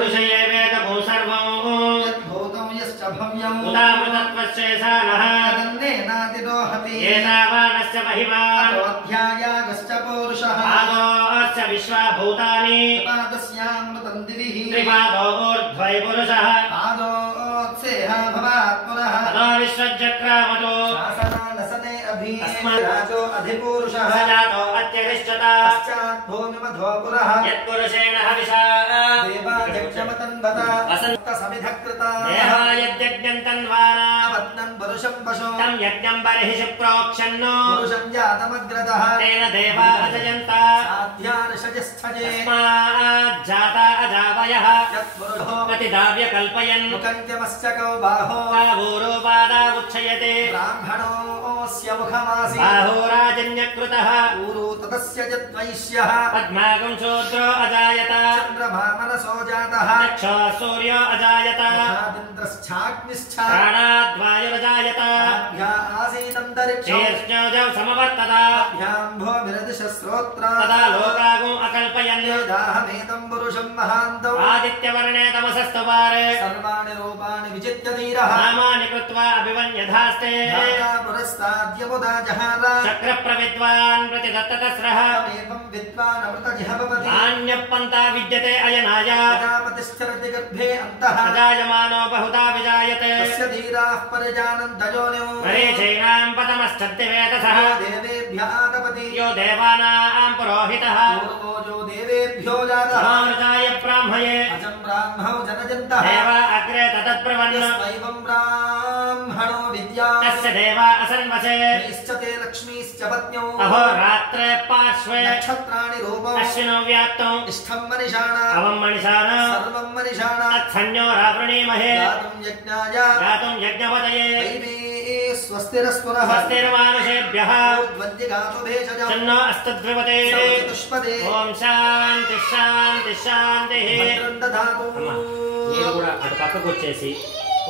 पुरुषये वेदमो सर्वं यद्भूतं यश्च भव्यं उदामृतत्वश्चेषानः तदन्नेनातिरोहति एतावानस्य महिमा अध्यायागश्च पौरुषः आदोऽस्य विश्वभूतानि पादस्यामृतं दिविः त्रिपादो ऊर्ध्वै पुरुषः आदोत्सेह भवात्पुरः ततो विश्वचक्रामतो शासनालसने अभिराजो अधिपुरुषः स जातो अत्यरिष्टता पश्चाद्भूमिमधो पुरः यत्पुरुषेण हविषा देवा यज्ञमतन्वता वसन्तसमिधकृता देवा यद्यज्ञं तन्वाना पत्नं पुरुषं पशो तं यज्ञं बर्हिषि प्रोक्षन्नो पुरुषं जातमग्रतः तेन देवा अजयन्ता साध्यार्षजस्थजे तस्माज्जाता अजावयः यत्पुरुषो प्रतिदाव्यकल्पयन् मुखञ्चमस्य कौ बाहो बाहुरोपादा उच्छयते ब्राह्मणोऽस्य मुखमासि बाहुराजन्यकृतः ऊरु ततस्य यद्वैश्यः पद्माकं शूद्रो अजायत चन्द्रमा मनसो जातः चक्षुः सूर्यो अजायत इन्द्रश्चाग्निश्च प्राणाद्वायुरजायत अभ्या आसीदन्तरिक्षो शीर्ष्णोजौ समवर्तता अभ्याम्भोभिरदिशस्रोत्रा तदा लोकागुम् अकल्पयन् वेदाहमेतं पुरुषं महान्तौ आदित्यवर्णे तमसस्तु पारे सर्वाणि रूपाणि विचित्य धीरः नामानि कृत्वा अभिवन्यधास्ते पुरस्ताद्यमुदा जहार चक्रप्रविद्वान् प्रतिदत्ततस्रः एवं विद्वान् अमृतजिह भवति नान्यः पन्था विद्यते अयनाय प्रजापतिश्चरति गर्भे अन्तः अजायमानो बहुधा विजायते तस्य धीराः परिजानन्त योनिं मरीचीनां पदमश्चद्दिवेतसः देवेभ्यः आतपति यो देवानां पुरोहितः पूर्वोजो देवेभ्यो जातः मारुताय ब्राह्मये अजं ब्राह्मौ जनजन्तः देव अग्रे ततत्प्रवन् यस्मैवं ब्राह्मणो विद्यात् तस्य देवा असन्वसे नैश्च ते लक्ष्मीश्च पत्न्यौ अहोरात्रे पार्श्वे नक्षत्राणि रूपौ अश्विनो व्याप्तौ इष्ठं मनिषाणा अवं मणिषाण सर्वं मनिषाणा तत्संज्ञो रावृणीमहे गातुं यज्ञाय गातुं यज्ञपतये दैवी स्वस्तिरस्पुरः स्वस्तिर्मानुषेभ्यः ऊर्ध्वन्ति गातु भेषजम् तन्नो अस्तद्विपते चतुष्पदे ఓం శాంతి శాంతి శాంతి భద్రం దధాతు. మీరు కూడా అటు పక్కకు వచ్చేసి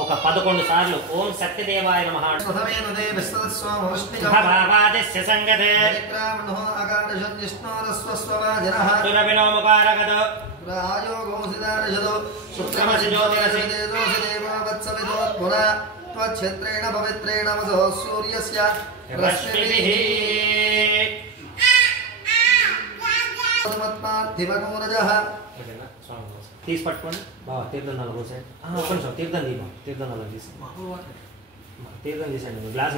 ఒక 11 సార్లు ఓం సత్యదేవాయ నమః స్వధమేనుదే విస్తదస్వామవష్ణికం భావాదిస్య సంగతే విక్రామణో అకారజన్యష్ణోరస్వస్వవాజనః సురవినోముకారగత రాయోగోసిదారజదో శుక్రమసి జ్యోతిరసి దేవో వత్సవిదోత్పురా త్వచ్ఛత్రేణ పవిత్రేణ వసో సూర్యస్య రశ్మిభిః మత్పార్థివగోరజః తీసి పట్టుకోండి బాగా తీర్థం నల్ల పోసేయండి ఒక్క నిమిషం తీర్థం దీపం తీర్థం నల్ల తీసి తీర్థం తీసేయండి గ్లాస్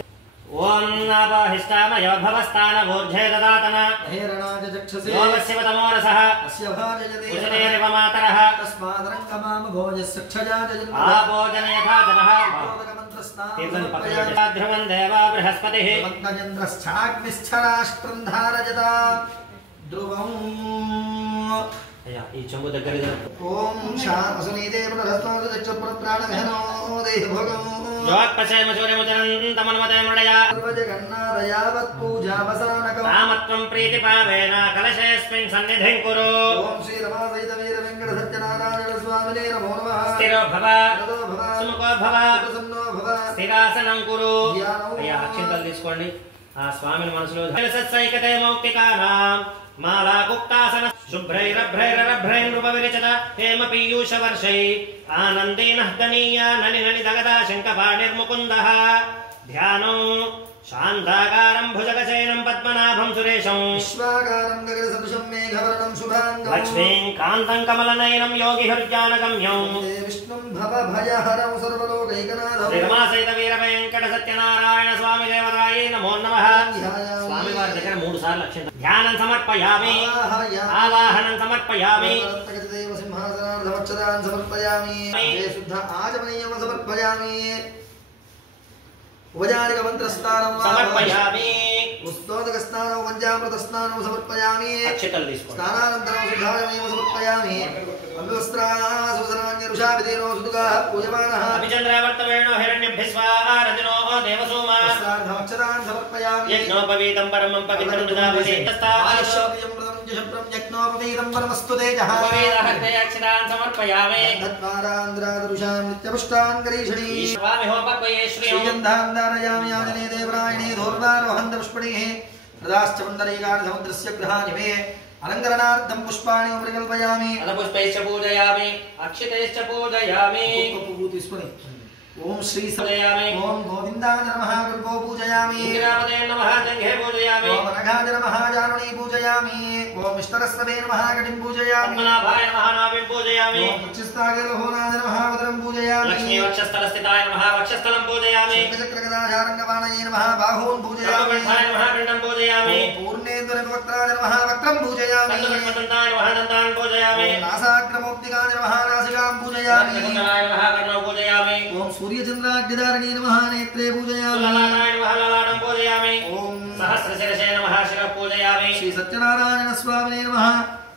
ఓం నాపాహిష్టామయో భవస్థాన ఊర్ధ్వే దదాతన హేరణాజ చక్షసే యోగస్యవతమో రసః అస్య భాజయతే ఉజనేరివ మాతరః తస్మాదరంగమామ భోజస్సక్షజాజ జన్మ ఆభోజన యథా జనః మంత్రస్నానం తీర్థం పక్కన ధ్రువం దేవా బృహస్పతిః మంత్రచంద్రశ్చాగ్నిశ్చరాష్ట్రం ధారజతా ధ్రువం అయ్యా ఈ చెంబు దగ్గర ఓం శాంతసునీదే పునరస్మాదు చక్షుప్రాణగహనో దేహ భోగం యోత్పశేమ సూర్యముచరంతమన్మతే మృడయా సర్వజగన్నాదయావత్ పూజావసానకం రామత్వం ప్రీతిపావేన కలశేస్మిన్ సన్నిధిం కురు ఓం శ్రీ రమాసహిత వీర వెంకట సత్యనారాయణ స్వామినే నమో నమః స్థిరో భవ రతో భవ సుముఖో భవ ప్రసన్నో భవ స్థిరాసనం కురు ధ్యానం. అయ్యా అక్షింతలు తీసుకోండి ఆ స్వామిని మనసులో సత్సైకతే మౌక్తికానాం మాలాగుప్తాసన శుభ్రైరభ్రైరభ్రైనృపవిరచత హేమ పీయూష వర్షై ఆనందేన గణీయ నని నని దగదా శంఖపాణిర్ముకుందః ధ్యానం శాంతాకారం భుజగశయనం పద్మనాభం సురేశం విశ్వాకారం గగన సదృశం మేఘవర్ణం శుభాంగం లక్ష్మీం కాంతం కమలనయనం యోగి హృద్యానగమ్యం విష్ణుం భవ భయహరం సర్వలోకైకనాథం శ్రీరమాసైత వీర వెంకట సత్యనారాయణ స్వామి దేవతాయే నమో నమః స్వామి వారి దగ్గర 3 సార్లు అక్షంత ధ్యానం సమర్పయామి ఆవాహనం సమర్పయామి దేవ సింహాసనాన్ సంవత్సరాన్ సమర్పయామి శుద్ధ ఆచమనీయం సమర్పయామి ఉపచారిక మంత్రస్నానం సమర్పయామి ఉస్తోదక స్నానం పంచామృత స్నానం సమర్పయామి అక్షతలు తీసుకోండి స్నానానంతరం శుద్ధాచమనీయం సమర్పయామి అభివస్త్రాసుధరాన్యరుషాభిధీరో సుదుగా పూజమానః అభిచంద్రావర్తవేణో హిరణ్యభిస్వారజనో దేవసోమా అక్షరాన్ సమర్పయామి యజ్ఞోపవీతం పరమం పవిత్రం దదామి ఆయుష్యం ప్రథమం యజ్ఞోపవీతం పరమస్తు తేజః అక్షరాన్ సమర్పయామి తద్వారాంధ్రాదృశాం నిత్యపుష్టాన్ కరీషణీ స్వామి హోమపక్వయే శ్రీయం శ్రీగంధాంధారయామి ఆజనే దేవరాయణే ధూర్వారోహంత పుష్పణే ప్రదాశ్చ వందనైకాని సముద్రస్య గృహాని మే अलंकरणार्थं पुष्पाणि परिकल्पयामि पुष्पैश्च पूजयामि अक्षतैश्च पूजयामि ओम श्री पूजयामि ओम गोविंदाय नमः गुरुको पूजयामि गणपतये नमः जंघे पूजयामि ओम अनघाय नमः जानुनी पूजयामि ओम इष्टरस्वे नमः कटिं पूजयामि पद्मनाभाय नमः नाभिं पूजयामि ओम वक्षस्थागे लोहनाय नमः उदरं पूजयामि लक्ष्मी वक्षस्थलस्थिताय नमः वक्षस्थलं पूजयामि शङ्खचक्रगदाधारङ्गपाणये नमः बाहून् पूजयामि कंठाय नमः कंठं पूजयामि ओम पूर्णेन्दुरवक्त्राय नमः वक्त्रं पूजयामि दन्तपद्मदन्ताय नमः दन्तान् पूजयामि ओम नासाग्रमौक्तिकाय नमः नासिकां पूजयामि कर्णकुण्डलाय नमः कर्णौ पूजयामि ओम सूर्यचन्द्राग्निधारिणे नमः नेत्रे पूजयामि ललाटाय नमः ललाटं पूजयामि ओम सहस्रशिरसे नमः शिरः पूजयामि श्री सत्यनारायण स्वामिने नमः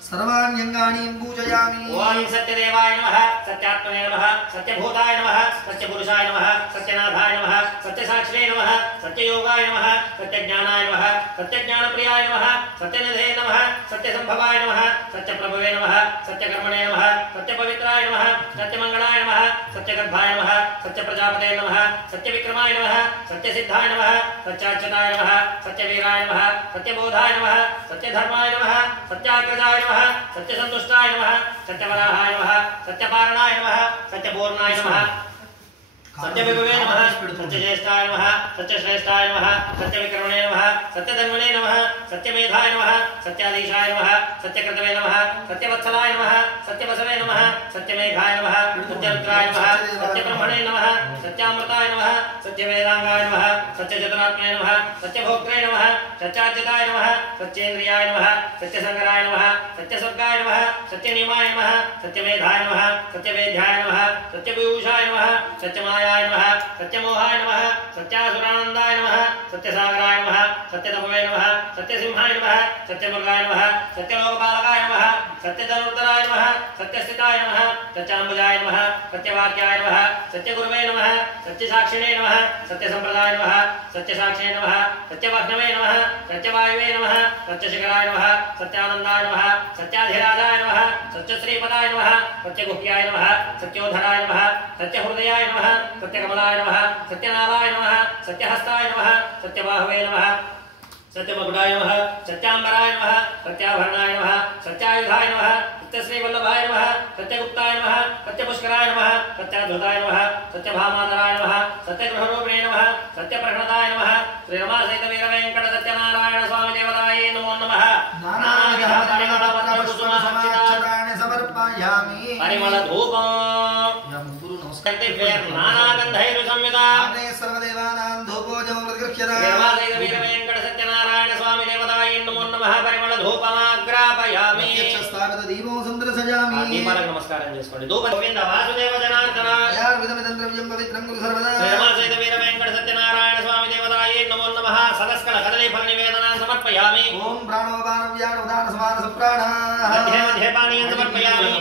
सर्वाण्यङ्गानि पूजयामि ओम सत्यदेवाय नमः सत्यात्मने नमः सत्यभूताय नमः सत्यपुरुषाय नमः सत्यनाथाय नमः सत्यसाक्षिणे नमः सत्ययोगाय नमः सत्यज्ञानाय नमः सत्यज्ञानप्रियाय नमः सत्यनिधे नमः सत्यसंभवाय नमः सत्यप्रभवे नमः सत्यकर्मणे नमः सत्यपवित्राय नमः सत्यमङ्गलाय नमः सत्यगर्भाय नमः सत्यप्रजापते नमः सत्यविक्रमाय नमः सत्यसिद्धाय नमः सत्याच्युताय नमः सत्यवीराय नमः सत्यबोधाय नमः सत्यधर्माय नमः सत्याग्रजाय नमः सत्यसंतुष्टाय नमः सत्यवराहाय नमः सत्यपारणाय नमः सत्यपूर्णाय नमः सत्यविभवे नमः सत्यज्येष्ठाय नमः सत्यश्रेष्ठाय नमः सत्यविक्रमणे नमः सत्यधर्मणे नमः सत्यमेधाय नमः सत्याधीशाय नमः सत्यकृतवे नमः सत्यवत्सलाय नमः सत्यवसवे नमः सत्यमेघाय नमः सत्यरुद्राय नमः सत्यब्रह्मणे नमः सत्यामृताय नमः सत्यवेदांगाय नमः सत्यचतुरात्मने नमः सत्यभोक्त्रे नमः सत्यार्जिताय नमः सत्येन्द्रियाय नमः सत्यसंगराय नमः सत्यस्वर्गाय नमः सत्यनियमाय नमः सत्यमेधाय नमः सत्यवेद्याय नमः सत्यविभूषाय नमः सत्यमायाय नमः सत्यमोहाय नमः सत्यासुरानन्दाय नमः सत्यसागराय नमः सत्यतपवे नमः सत्यसिंहाय नमः सत्यमृगाय नमः सत्यलोकपालकाय नमः सत्यधनुर्धराय नमः सत्यस्थिताय नमः सत्याम्बुजाय नमः सत्यवाक्याय नमः सत्यगुरुवे नमः सत्यसाक्षिणे नमः सत्यसम्प्रदाय नमः सत्यसाक्षिणे नमः सत्यवाग्नवे नमः सत्यवायुवे नमः सत्यशिखराय नमः सत्यानन्दाय नमः सत्याधिराजाय नमः सत्यश्रीपदाय नमः सत्यगुह्याय नमः सत्योधराय नमः सत्यहृदयाय नमः सत्यकमलाय नमः सत्यनाराय नमः सत्यहस्ताय नमः सत्यबाहवे नमः सत्यमकुटाय नमः सत्याम्बराय नमः सत्याभरणाय नमः सत्यायुधाय नमः सत्यश्रीवल्लभाय नमः सत्यगुप्ताय नमः सत्यपुष्कराय नमः सत्याद्भुताय नमः सत्यभामातराय नमः सत्यगृहरूपिणे नमः सत्यप्रहृताय नमः श्रीरमासहितवीरवेङ्कट सत्यनारायण स्वामी देवताय नमो नमः समर्पयामि परिमलधूपं नानागन्धैरुसंयुता सर्वदेवानां धूपो जमृतगृह्यता श्रीरमासहितवीरवेङ्कट सत्यनारायण स्वामी देवताय नमो नमः परिमलधूपमाग्रापयामि स्थापित दीपो सुन्दरसजामि దీపాలకు నమస్కారం చేసుకోండి ధూప గోవింద వాసుదేవ జనార్దన యార్విదమిదం ద్రవ్యం పవిత్రం కురు సర్వదా శ్రీరమాసహిత వీర వెంకట సత్యనారాయణ స్వామి దేవతాయ నమో నమః సదస్కల కదలీ ఫల నివేదనాన్ని సమర్పయామి ఓం ప్రాణోపాన వ్యాన ఉదాన సమాన సప్రాణాః మధ్య మధ్య పానీయం సమర్పయామి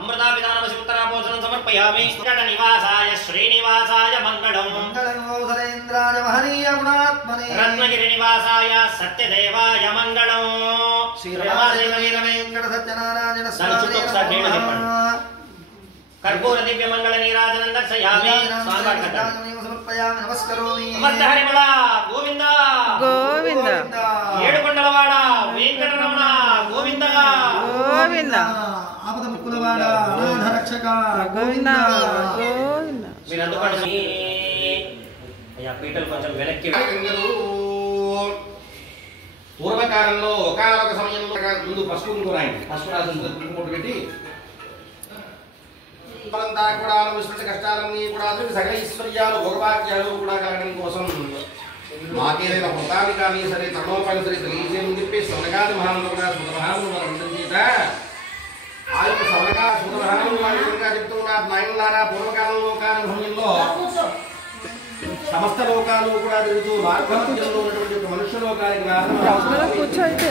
అమృతాపిదానమసి ఉత్తరాపోషణం సమర్పయామి వెంకట నివాసాయ శ్రీనివాసాయ మంగళం మంగళం గౌసరేంద్రాయ మహనీయ గుణాత్మనే రత్నగిరి నివాసాయ సత్యదేవాయ మంగళం శ్రీరమాసహిత వీర వెంకట సత్యనారాయణ స్వామి कर्पूर दिव्य मंगल नीराजनं दर्शयामि समर्पयामि नमस्करोमि नमस्ते हरिमल गोविंद गोविंद ఏడుకొండలవాడ వెంకటరమణ గోవింద గోవింద ఆపద ముక్కులవాడ అనాథ రక్షక గోవింద గోవింద మీరు అందుకోండి అయ్యా పీటలు కొంచెం వెనక్కి పూర్వకాలంలో ఒకానొక సమయంలో ముందు పసుపు కుంకుమ రాయండి పసుపు రాసిన కుంకుమ పెట్టి అంతా కూడా విశ్వ కష్టాలన్నీ కూడా సకల ఈశ్వర్యాలు భోగభాగ్యాలు కూడా కలగడం కోసం మాకేదైనా వ్రతాన్ని కానీ సరే తరుణోపాయం సరే తెలియజేయమని చెప్పి సవనగాది మహానులు కూడా సుధమహానులు వారు అందరి చేత ఆ యొక్క సవనగా సుధమహానులు వారి విధంగా చెప్తూ ఉన్నారు నాయనలారా పూర్వకాలంలో కాల సమయంలో సమస్త లోకాలు కూడా తిరుగుతూ మార్గమధ్యంలో ఉన్నటువంటి ఒక మనుష్య లోకానికి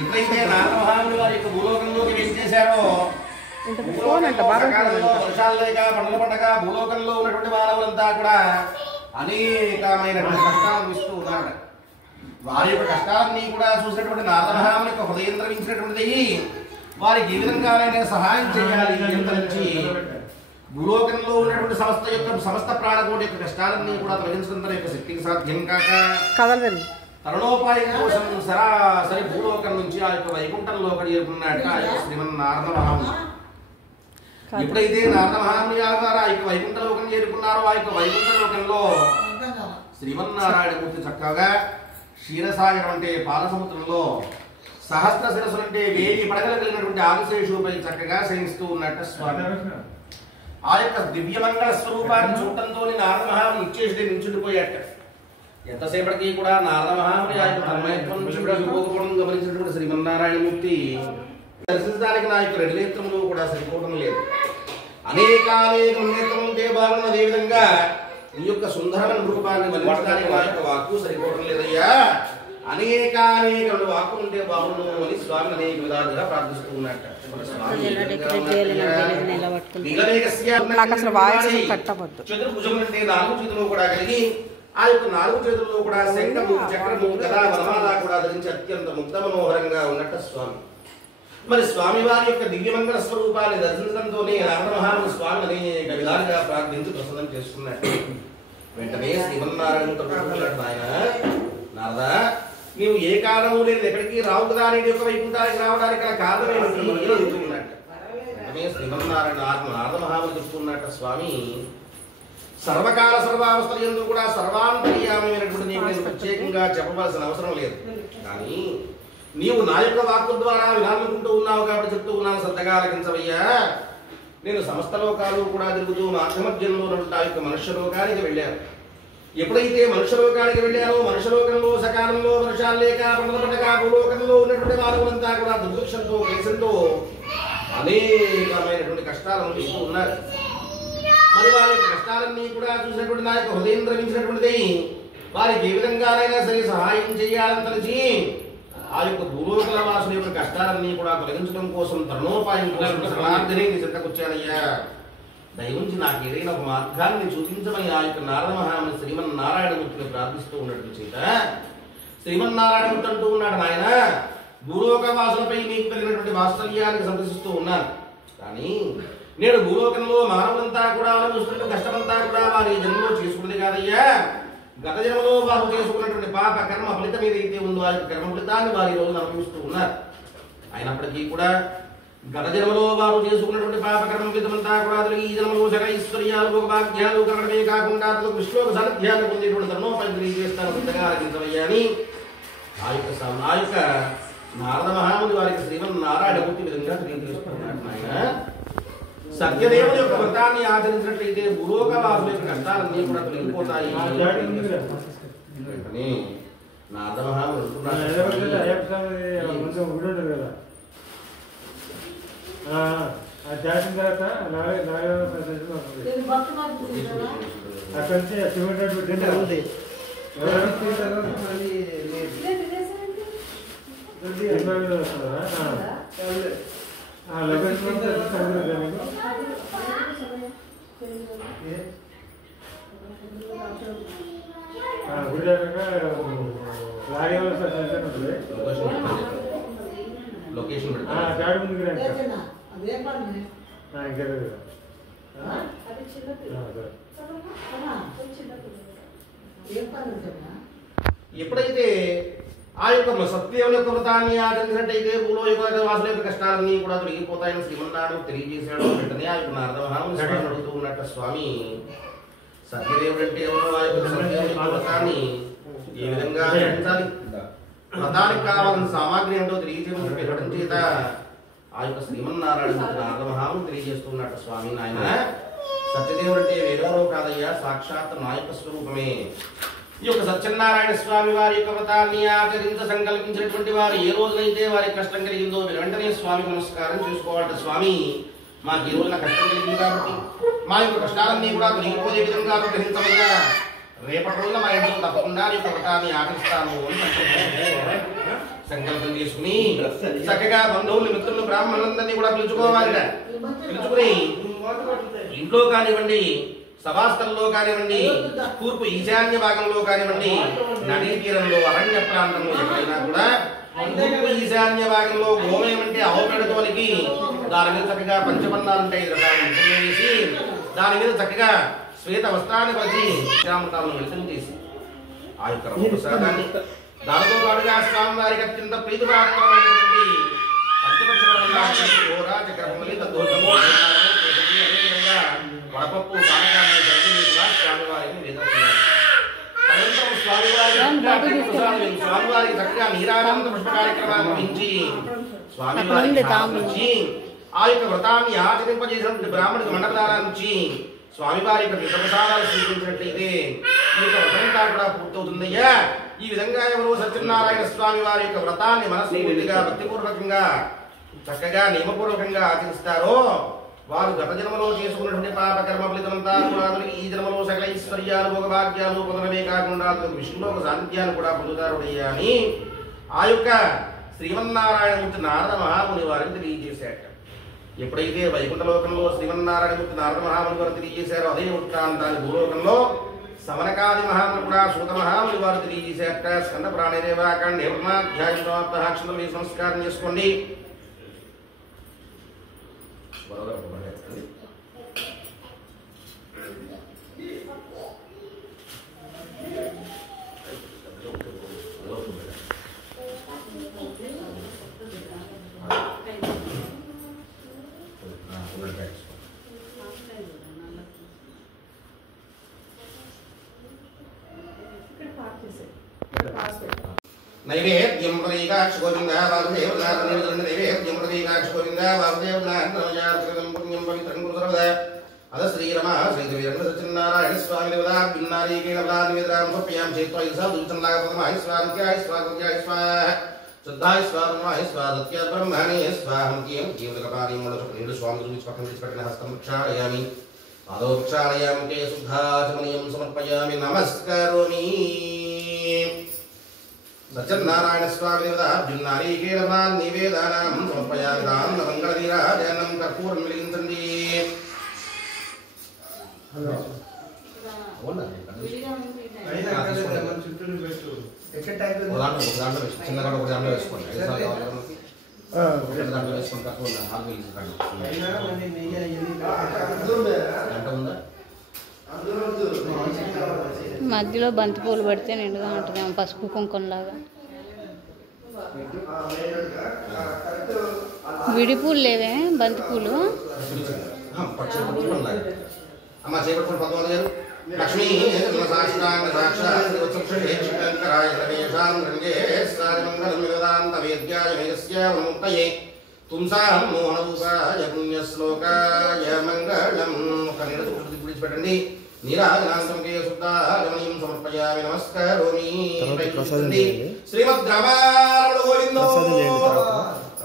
ఎప్పుడైతే నారద మహానులు వారి యొక్క భూలోకంలోకి వెంచేశారో వర్షాలు లేక పంటలు పండగ భూలోకంలో ఉన్నటువంటి మానవులంతా కూడా అనేకమైన కష్టాలు అనుభవిస్తూ ఉన్నారు. వారి యొక్క కష్టాన్ని కూడా చూసినటువంటి నారద మహాముని యొక్క హృదయం ద్రవించినటువంటిది వారికి ఏ విధంగానైనా సహాయం చేయాలి నుంచి భూలోకంలో ఉన్నటువంటి సమస్త ప్రాణకోటి యొక్క కష్టాలన్నీ కూడా తొలగించడం తన యొక్క శక్తికి సాధ్యం కాక తరుణోపాయం కోసం సరాసరి భూలోకం నుంచి ఆ యొక్క వైకుంఠంలోకి చేరుకున్నట్టు ఆ యొక్క శ్రీమన్నారాయణ మహాముని. ఎప్పుడైతే నారద మహాముని గారు ఆ యొక్క వైకుంఠ లోకం చేరుకున్నారో ఆ యొక్క వైకుంఠ లోకంలో శ్రీమన్నారాయణమూర్తి చక్కగా క్షీరసాగరం అంటే పాలసముద్రంలో సహస్ర శిరస్సులు అంటే 1000 పడగలు కలిగినటువంటి ఆదిశేషుపై చక్కగా శయనిస్తూ ఉన్నట్టు స్వామి. ఆ యొక్క దివ్యమంగళ స్వరూపాన్ని చూడటంతో నారద మహాముని ఇచ్చేసి నిల్చుండిపోయాట. ఎంతసేపటికి కూడా నారద మహాముని ఆ యొక్క తన్మయత్వం చూడకపోవడం గమనించినటువంటి శ్రీమన్నారాయణమూర్తి దర్శించడానికి నా యొక్క 2 నేత్రములు కూడా సరిపోవడం లేదు. అనేక నేత్రములు ఉంటే బాగున్న అదే విధంగా ఈ యొక్క సుందరమైన రూపాన్ని వర్ణించడానికి నా యొక్క వాక్కు సరిపోవడం లేదయ్యా. అనేక వాక్కు ఉంటే బాగుండు అని స్వామి అనేక విధాలుగా ప్రార్థిస్తూ ఉన్నట్ట. చతుర్భుజం అంటే 4 చేతులు కూడా కలిగి ఆ యొక్క 4 చేతుల్లో కూడా శంఖము చక్రము గదా వనమాల కూడా ధరించి అత్యంత ముగ్ధ మనోహరంగా ఉన్నట్టు స్వామి. మరి స్వామివారి యొక్క దివ్యమంగళ స్వరూపాన్ని దర్శించడంతోనే నారద మహాముని స్వామి అనేక విధాలుగా ప్రార్థించి ప్రసన్నం చేసుకున్నట్టు. వెంటనే శ్రీమన్నారాయణుడు తప్పుకున్నాడు, ఆయన నారద నీవు ఏ కాలము లేదు ఎక్కడికి రావు కదా అనేది యొక్క వైకుంఠానికి రావడానికి గల కారణం ఏమిటి అడుగుతున్నట్టు. వెంటనే శ్రీమన్నారాయణ నారద మహాముని చెప్తున్నట్టు, స్వామి సర్వకాల సర్వావస్థల యందు కూడా సర్వాంతర్యామైనటువంటి నీవు నేను ప్రత్యేకంగా చెప్పవలసిన అవసరం లేదు. కానీ నీవు నా యొక్క వాక్కు ద్వారా వినాలనుకుంటూ ఉన్నావు కాబట్టి చెప్తూ ఉన్నాను, శ్రద్ధగా ఆలకించవయ్యా. నేను సమస్త లోకాలు కూడా తిరుగుతూ మాధ్యమధ్యంలో ఆ యొక్క మనుష్య లోకానికి వెళ్ళాను. ఎప్పుడైతే మనుష్య లోకానికి వెళ్ళానో మనుష్య లోకంలో సకాలంలో వర్షాలు లేక పండగ భూలోకంలో ఉన్నటువంటి మానవులంతా కూడా దుర్భిక్షంతో క్లేశంతో అనేకమైనటువంటి కష్టాలను ఇస్తూ ఉన్నారు. మరి వారి యొక్క కష్టాలన్నీ కూడా చూసినటువంటి నా యొక్క హృదయం ద్రవించినటువంటిది వారికి ఏ విధంగానైనా సరే సహాయం చేయాలని తలచి ఆ యొక్క భూలోకల వాసుల యొక్క కష్టాలన్నీ కూడా తొలగించడం కోసం తరుణోపాయం కోసం శరణార్థిని నీ చెంతకు వచ్చానయ్యా. దయవుంచి నాకు ఏదైనా ఒక మార్గాన్ని చూపించమని ఆ యొక్క నారద మహాముని శ్రీమన్నారాయణమూర్తిని ప్రార్థిస్తూ ఉన్నట్టు చేత శ్రీమన్నారాయణమూర్తి అంటూ ఉన్నాడు, నాయన భూలోక వాసులపై నీకు కలిగినటువంటి వాత్సల్యానికి సంతసిస్తూ ఉన్నాను. కానీ నేడు భూలోకంలో మానవులంతా కూడా అనుభవిస్తున్న కష్టమంతా కూడా వారి జన్మలో చేసుకున్నది కాదయ్యా. గత జన్మలో వారు చేసుకున్నటువంటి పాప కర్మ ఫలితం ఏదైతే ఉందో ఆ కర్మ ఫలితాన్ని వారు ఈ రోజున అనుభవిస్తూ ఉన్నారు. అయినప్పటికీ కూడా గత జన్మలో వారు చేసుకున్నటువంటి పాప కర్మ ఫలితమంతా కూడా ఈ జన్మలో జగ ఈశ్వర్యాలు భోగభాగ్యాలు కలగడమే కాకుండా విశ్లోక సాన్నిధ్యాన్ని పొందేటువంటి తరుణోపాయం తెలియజేస్తాను, సిద్ధంగా ఆలకించవయ్యా అని ఆ యొక్క నారద మహాముని వారికి శ్రీమన్నారాయణమూర్తి విధంగా తెలియజేస్తున్నాడు. ఆయన సత్యదేవుని యొక్క వ్రతాన్ని ఆచరించినట్లయితే భూలోక వాసుల యొక్క కష్టాలన్నీ కూడా తొలగిపోతాయి. నారద మహాముని లొకేషన్ ఎప్పుడైతే ఆ యొక్క సత్యదేవుని యొక్క వ్రతాన్ని ఆచరించినట్టయితే భూలోక వాసుల యొక్క కష్టాలన్నీ కూడా తొలగిపోతాయని శ్రీమన్నారాయణుడు తెలియజేశాడు. వెంటనే ఆ యొక్క నారద మహాముని స్వామిని అడుగుతూ ఉన్నట్టు, స్వామి సత్యదేవుడు అంటే ఎవరో ఆ యొక్క సత్యదేవుని వ్రతాన్ని ఏ విధంగా ఆచరించాలి, వ్రతానికి కావాల్సిన సామాగ్రి ఏంటో తెలియజేయమని పెట్టడం చేత ఆ యొక్క శ్రీమన్నారాయణుడు నారద మహాముని తెలియజేస్తున్నట్టు, స్వామి నాయన సత్యదేవుడు అంటే వేరెవరో కాదయ్యా, సాక్షాత్ నా యొక్క స్వరూపమే. ఈ యొక్క సత్యనారాయణ స్వామి వారి యొక్క వ్రతాన్ని ఆచరించ సంకల్పించినటువంటి వారు ఏ రోజునైతే వారికి కష్టం కలిగిందో వెంటనే స్వామి నమస్కారం చేసుకోవాలంటే, స్వామి మాకు ఈ రోజున కష్టం కలిగింది కాబట్టి మా యొక్క కష్టాలన్నీ కూడా తొలగిపోయే విధంగా గ్రహించవయ్యా. రేపటి రోజున మా ఇంట్లో తప్పకుండా ఈ యొక్క వ్రతాన్ని ఆచరిస్తాను అని సంకల్పం చేసుకుని చక్కగా బంధువులు మిత్రులు బ్రాహ్మణులందరినీ కూడా పిలుచుకోవాలి. పిలుచుకుని ఇంట్లో కానివ్వండి, సభాస్థలంలో కానివ్వండి, తూర్పు ఈశాన్య భాగంలో కానివ్వండి, నదీ తీరంలో అరణ్య ప్రాంతంలో ఎక్కడైనా కూడా తూర్పు ఈశాన్య భాగంలో గోమయం అంటే అవపెడతోలికి దాని మీద చక్కగా పంచపన్నాలుంటే వేసి దాని మీద చక్కగా శ్వేత వస్త్రాన్ని పరిచి శ్రీరామృతాలను వెలుతం చేసి ఆ యొక్క ప్రసాదాన్ని దానితో పాటుగా స్వామివారికి అత్యంత ప్రీతిపాత్రమైనటువంటి వడపప్పు పానకాన్ని స్వామివారికి స్వామివారికి చక్కగా నీరానంద పుష్ప కార్యక్రమాన్ని మించి స్వామివారికి ఆ యొక్క వ్రతాన్ని ఆచరింపజేసినటువంటి బ్రాహ్మణుడికి మండపదానాన్ని ఇచ్చి స్వామివారి యొక్క ప్రసాదాలు స్వీకరించినట్లయితే ఈ యొక్క వ్రతంతా కూడా పూర్తవుతుందయ్యా. ఈ విధంగా ఎవరు సత్యనారాయణ స్వామి వారి యొక్క వ్రతాన్ని మనస్ఫూర్తిగా భక్తిపూర్వకంగా చక్కగా నియమపూర్వకంగా ఆచరిస్తారో వారు గత జన్మలో చేసుకున్నటువంటి పాప కర్మ ఫలితమంతా కూడా ఈ జన్మలో సకల ఐశ్వర్యాలు భోగభాగ్యాలు పొందడమే కాకుండా విష్ణులో ఒక సాన్నిధ్యాన్ని కూడా పొందుతారు అని ఆ యొక్క శ్రీమన్నారాయణమూర్తి నారద మహాముని వారిని తెలియజేశాట. ఎప్పుడైతే వైకుంఠలోకంలో శ్రీమన్నారాయణమూర్తి నారద మహాముని వారు తెలియజేశారో అదే వృత్తాంతాన్ని భూలోకంలో సమనకాది మహాముని కూడా సూత మహాముని వారు తెలియజేశారట. స్కంద ప్రాణేదేవాకాండ అధ్యాయం సమాప్తాక్షరం వేసి నమస్కారం చేసుకోండి. నైవేద్యం ప్రదీకాక్ష గోవింద వాసుదేవనాథం నైవేద్యం ప్రదీకాక్ష గోవింద వాసుదేవనాథం పుణ్యం పవిత్రం కురుసర్వద అద శ్రీరమ శ్రీదేవీరంగ సత్యనారాయణ స్వామి దేవతా భిన్నారీకేణ నివేదనం సమర్పయాం చేత్వై సదుచందాగపదమాయ స్వాదిత్యాయ స్వాగత్యాయ స్వాహ శ్రద్ధాయ స్వామమాయ స్వాదత్య బ్రహ్మణే స్వాహంత్యం జీవకపారీం నిండు స్వామి గురించి పక్కన తీసుకెట్టిన హస్తం ప్రక్షాళయామి పాదో ప్రక్షాళయామి తే శుద్ధాచమనీయం సమర్పయామి నమస్కరోమి. సత్యనారాయణ స్వామి దేవత భిన్నారీకేణ నివేదనం సమర్పయామి దాన మంగళనీరాజనం కర్పూరం వెలిగించండి. చిన్నగా ఒక దాంట్లో వేసుకోండి మధ్యలో బంతిపూలు పడితే నిండుగా ఉంటుంది పసుపు కుంకుమలాగా. విడిపూలు లేవే బంతిపూలు. అమ్మ చేపట్టుకుని పద్మావతి గారు లక్ష్మీ సాష్టాంగ సాక్షాత్కరాయ రమేషాం రంగే మంగళం వేదాంత వేద్యాయ మేఘస్యాముక్తయే తుంసాం మోహనభూషాయ పుణ్యశ్లోకాయ మంగళం. ఒక నీడతో విడిచిపెట్టండి. నీరాజనాంతం కే శుద్ధాగమనీయం సమర్పయామి నమస్కరోమి. శ్రీమద్ రామారమణ గోవిందో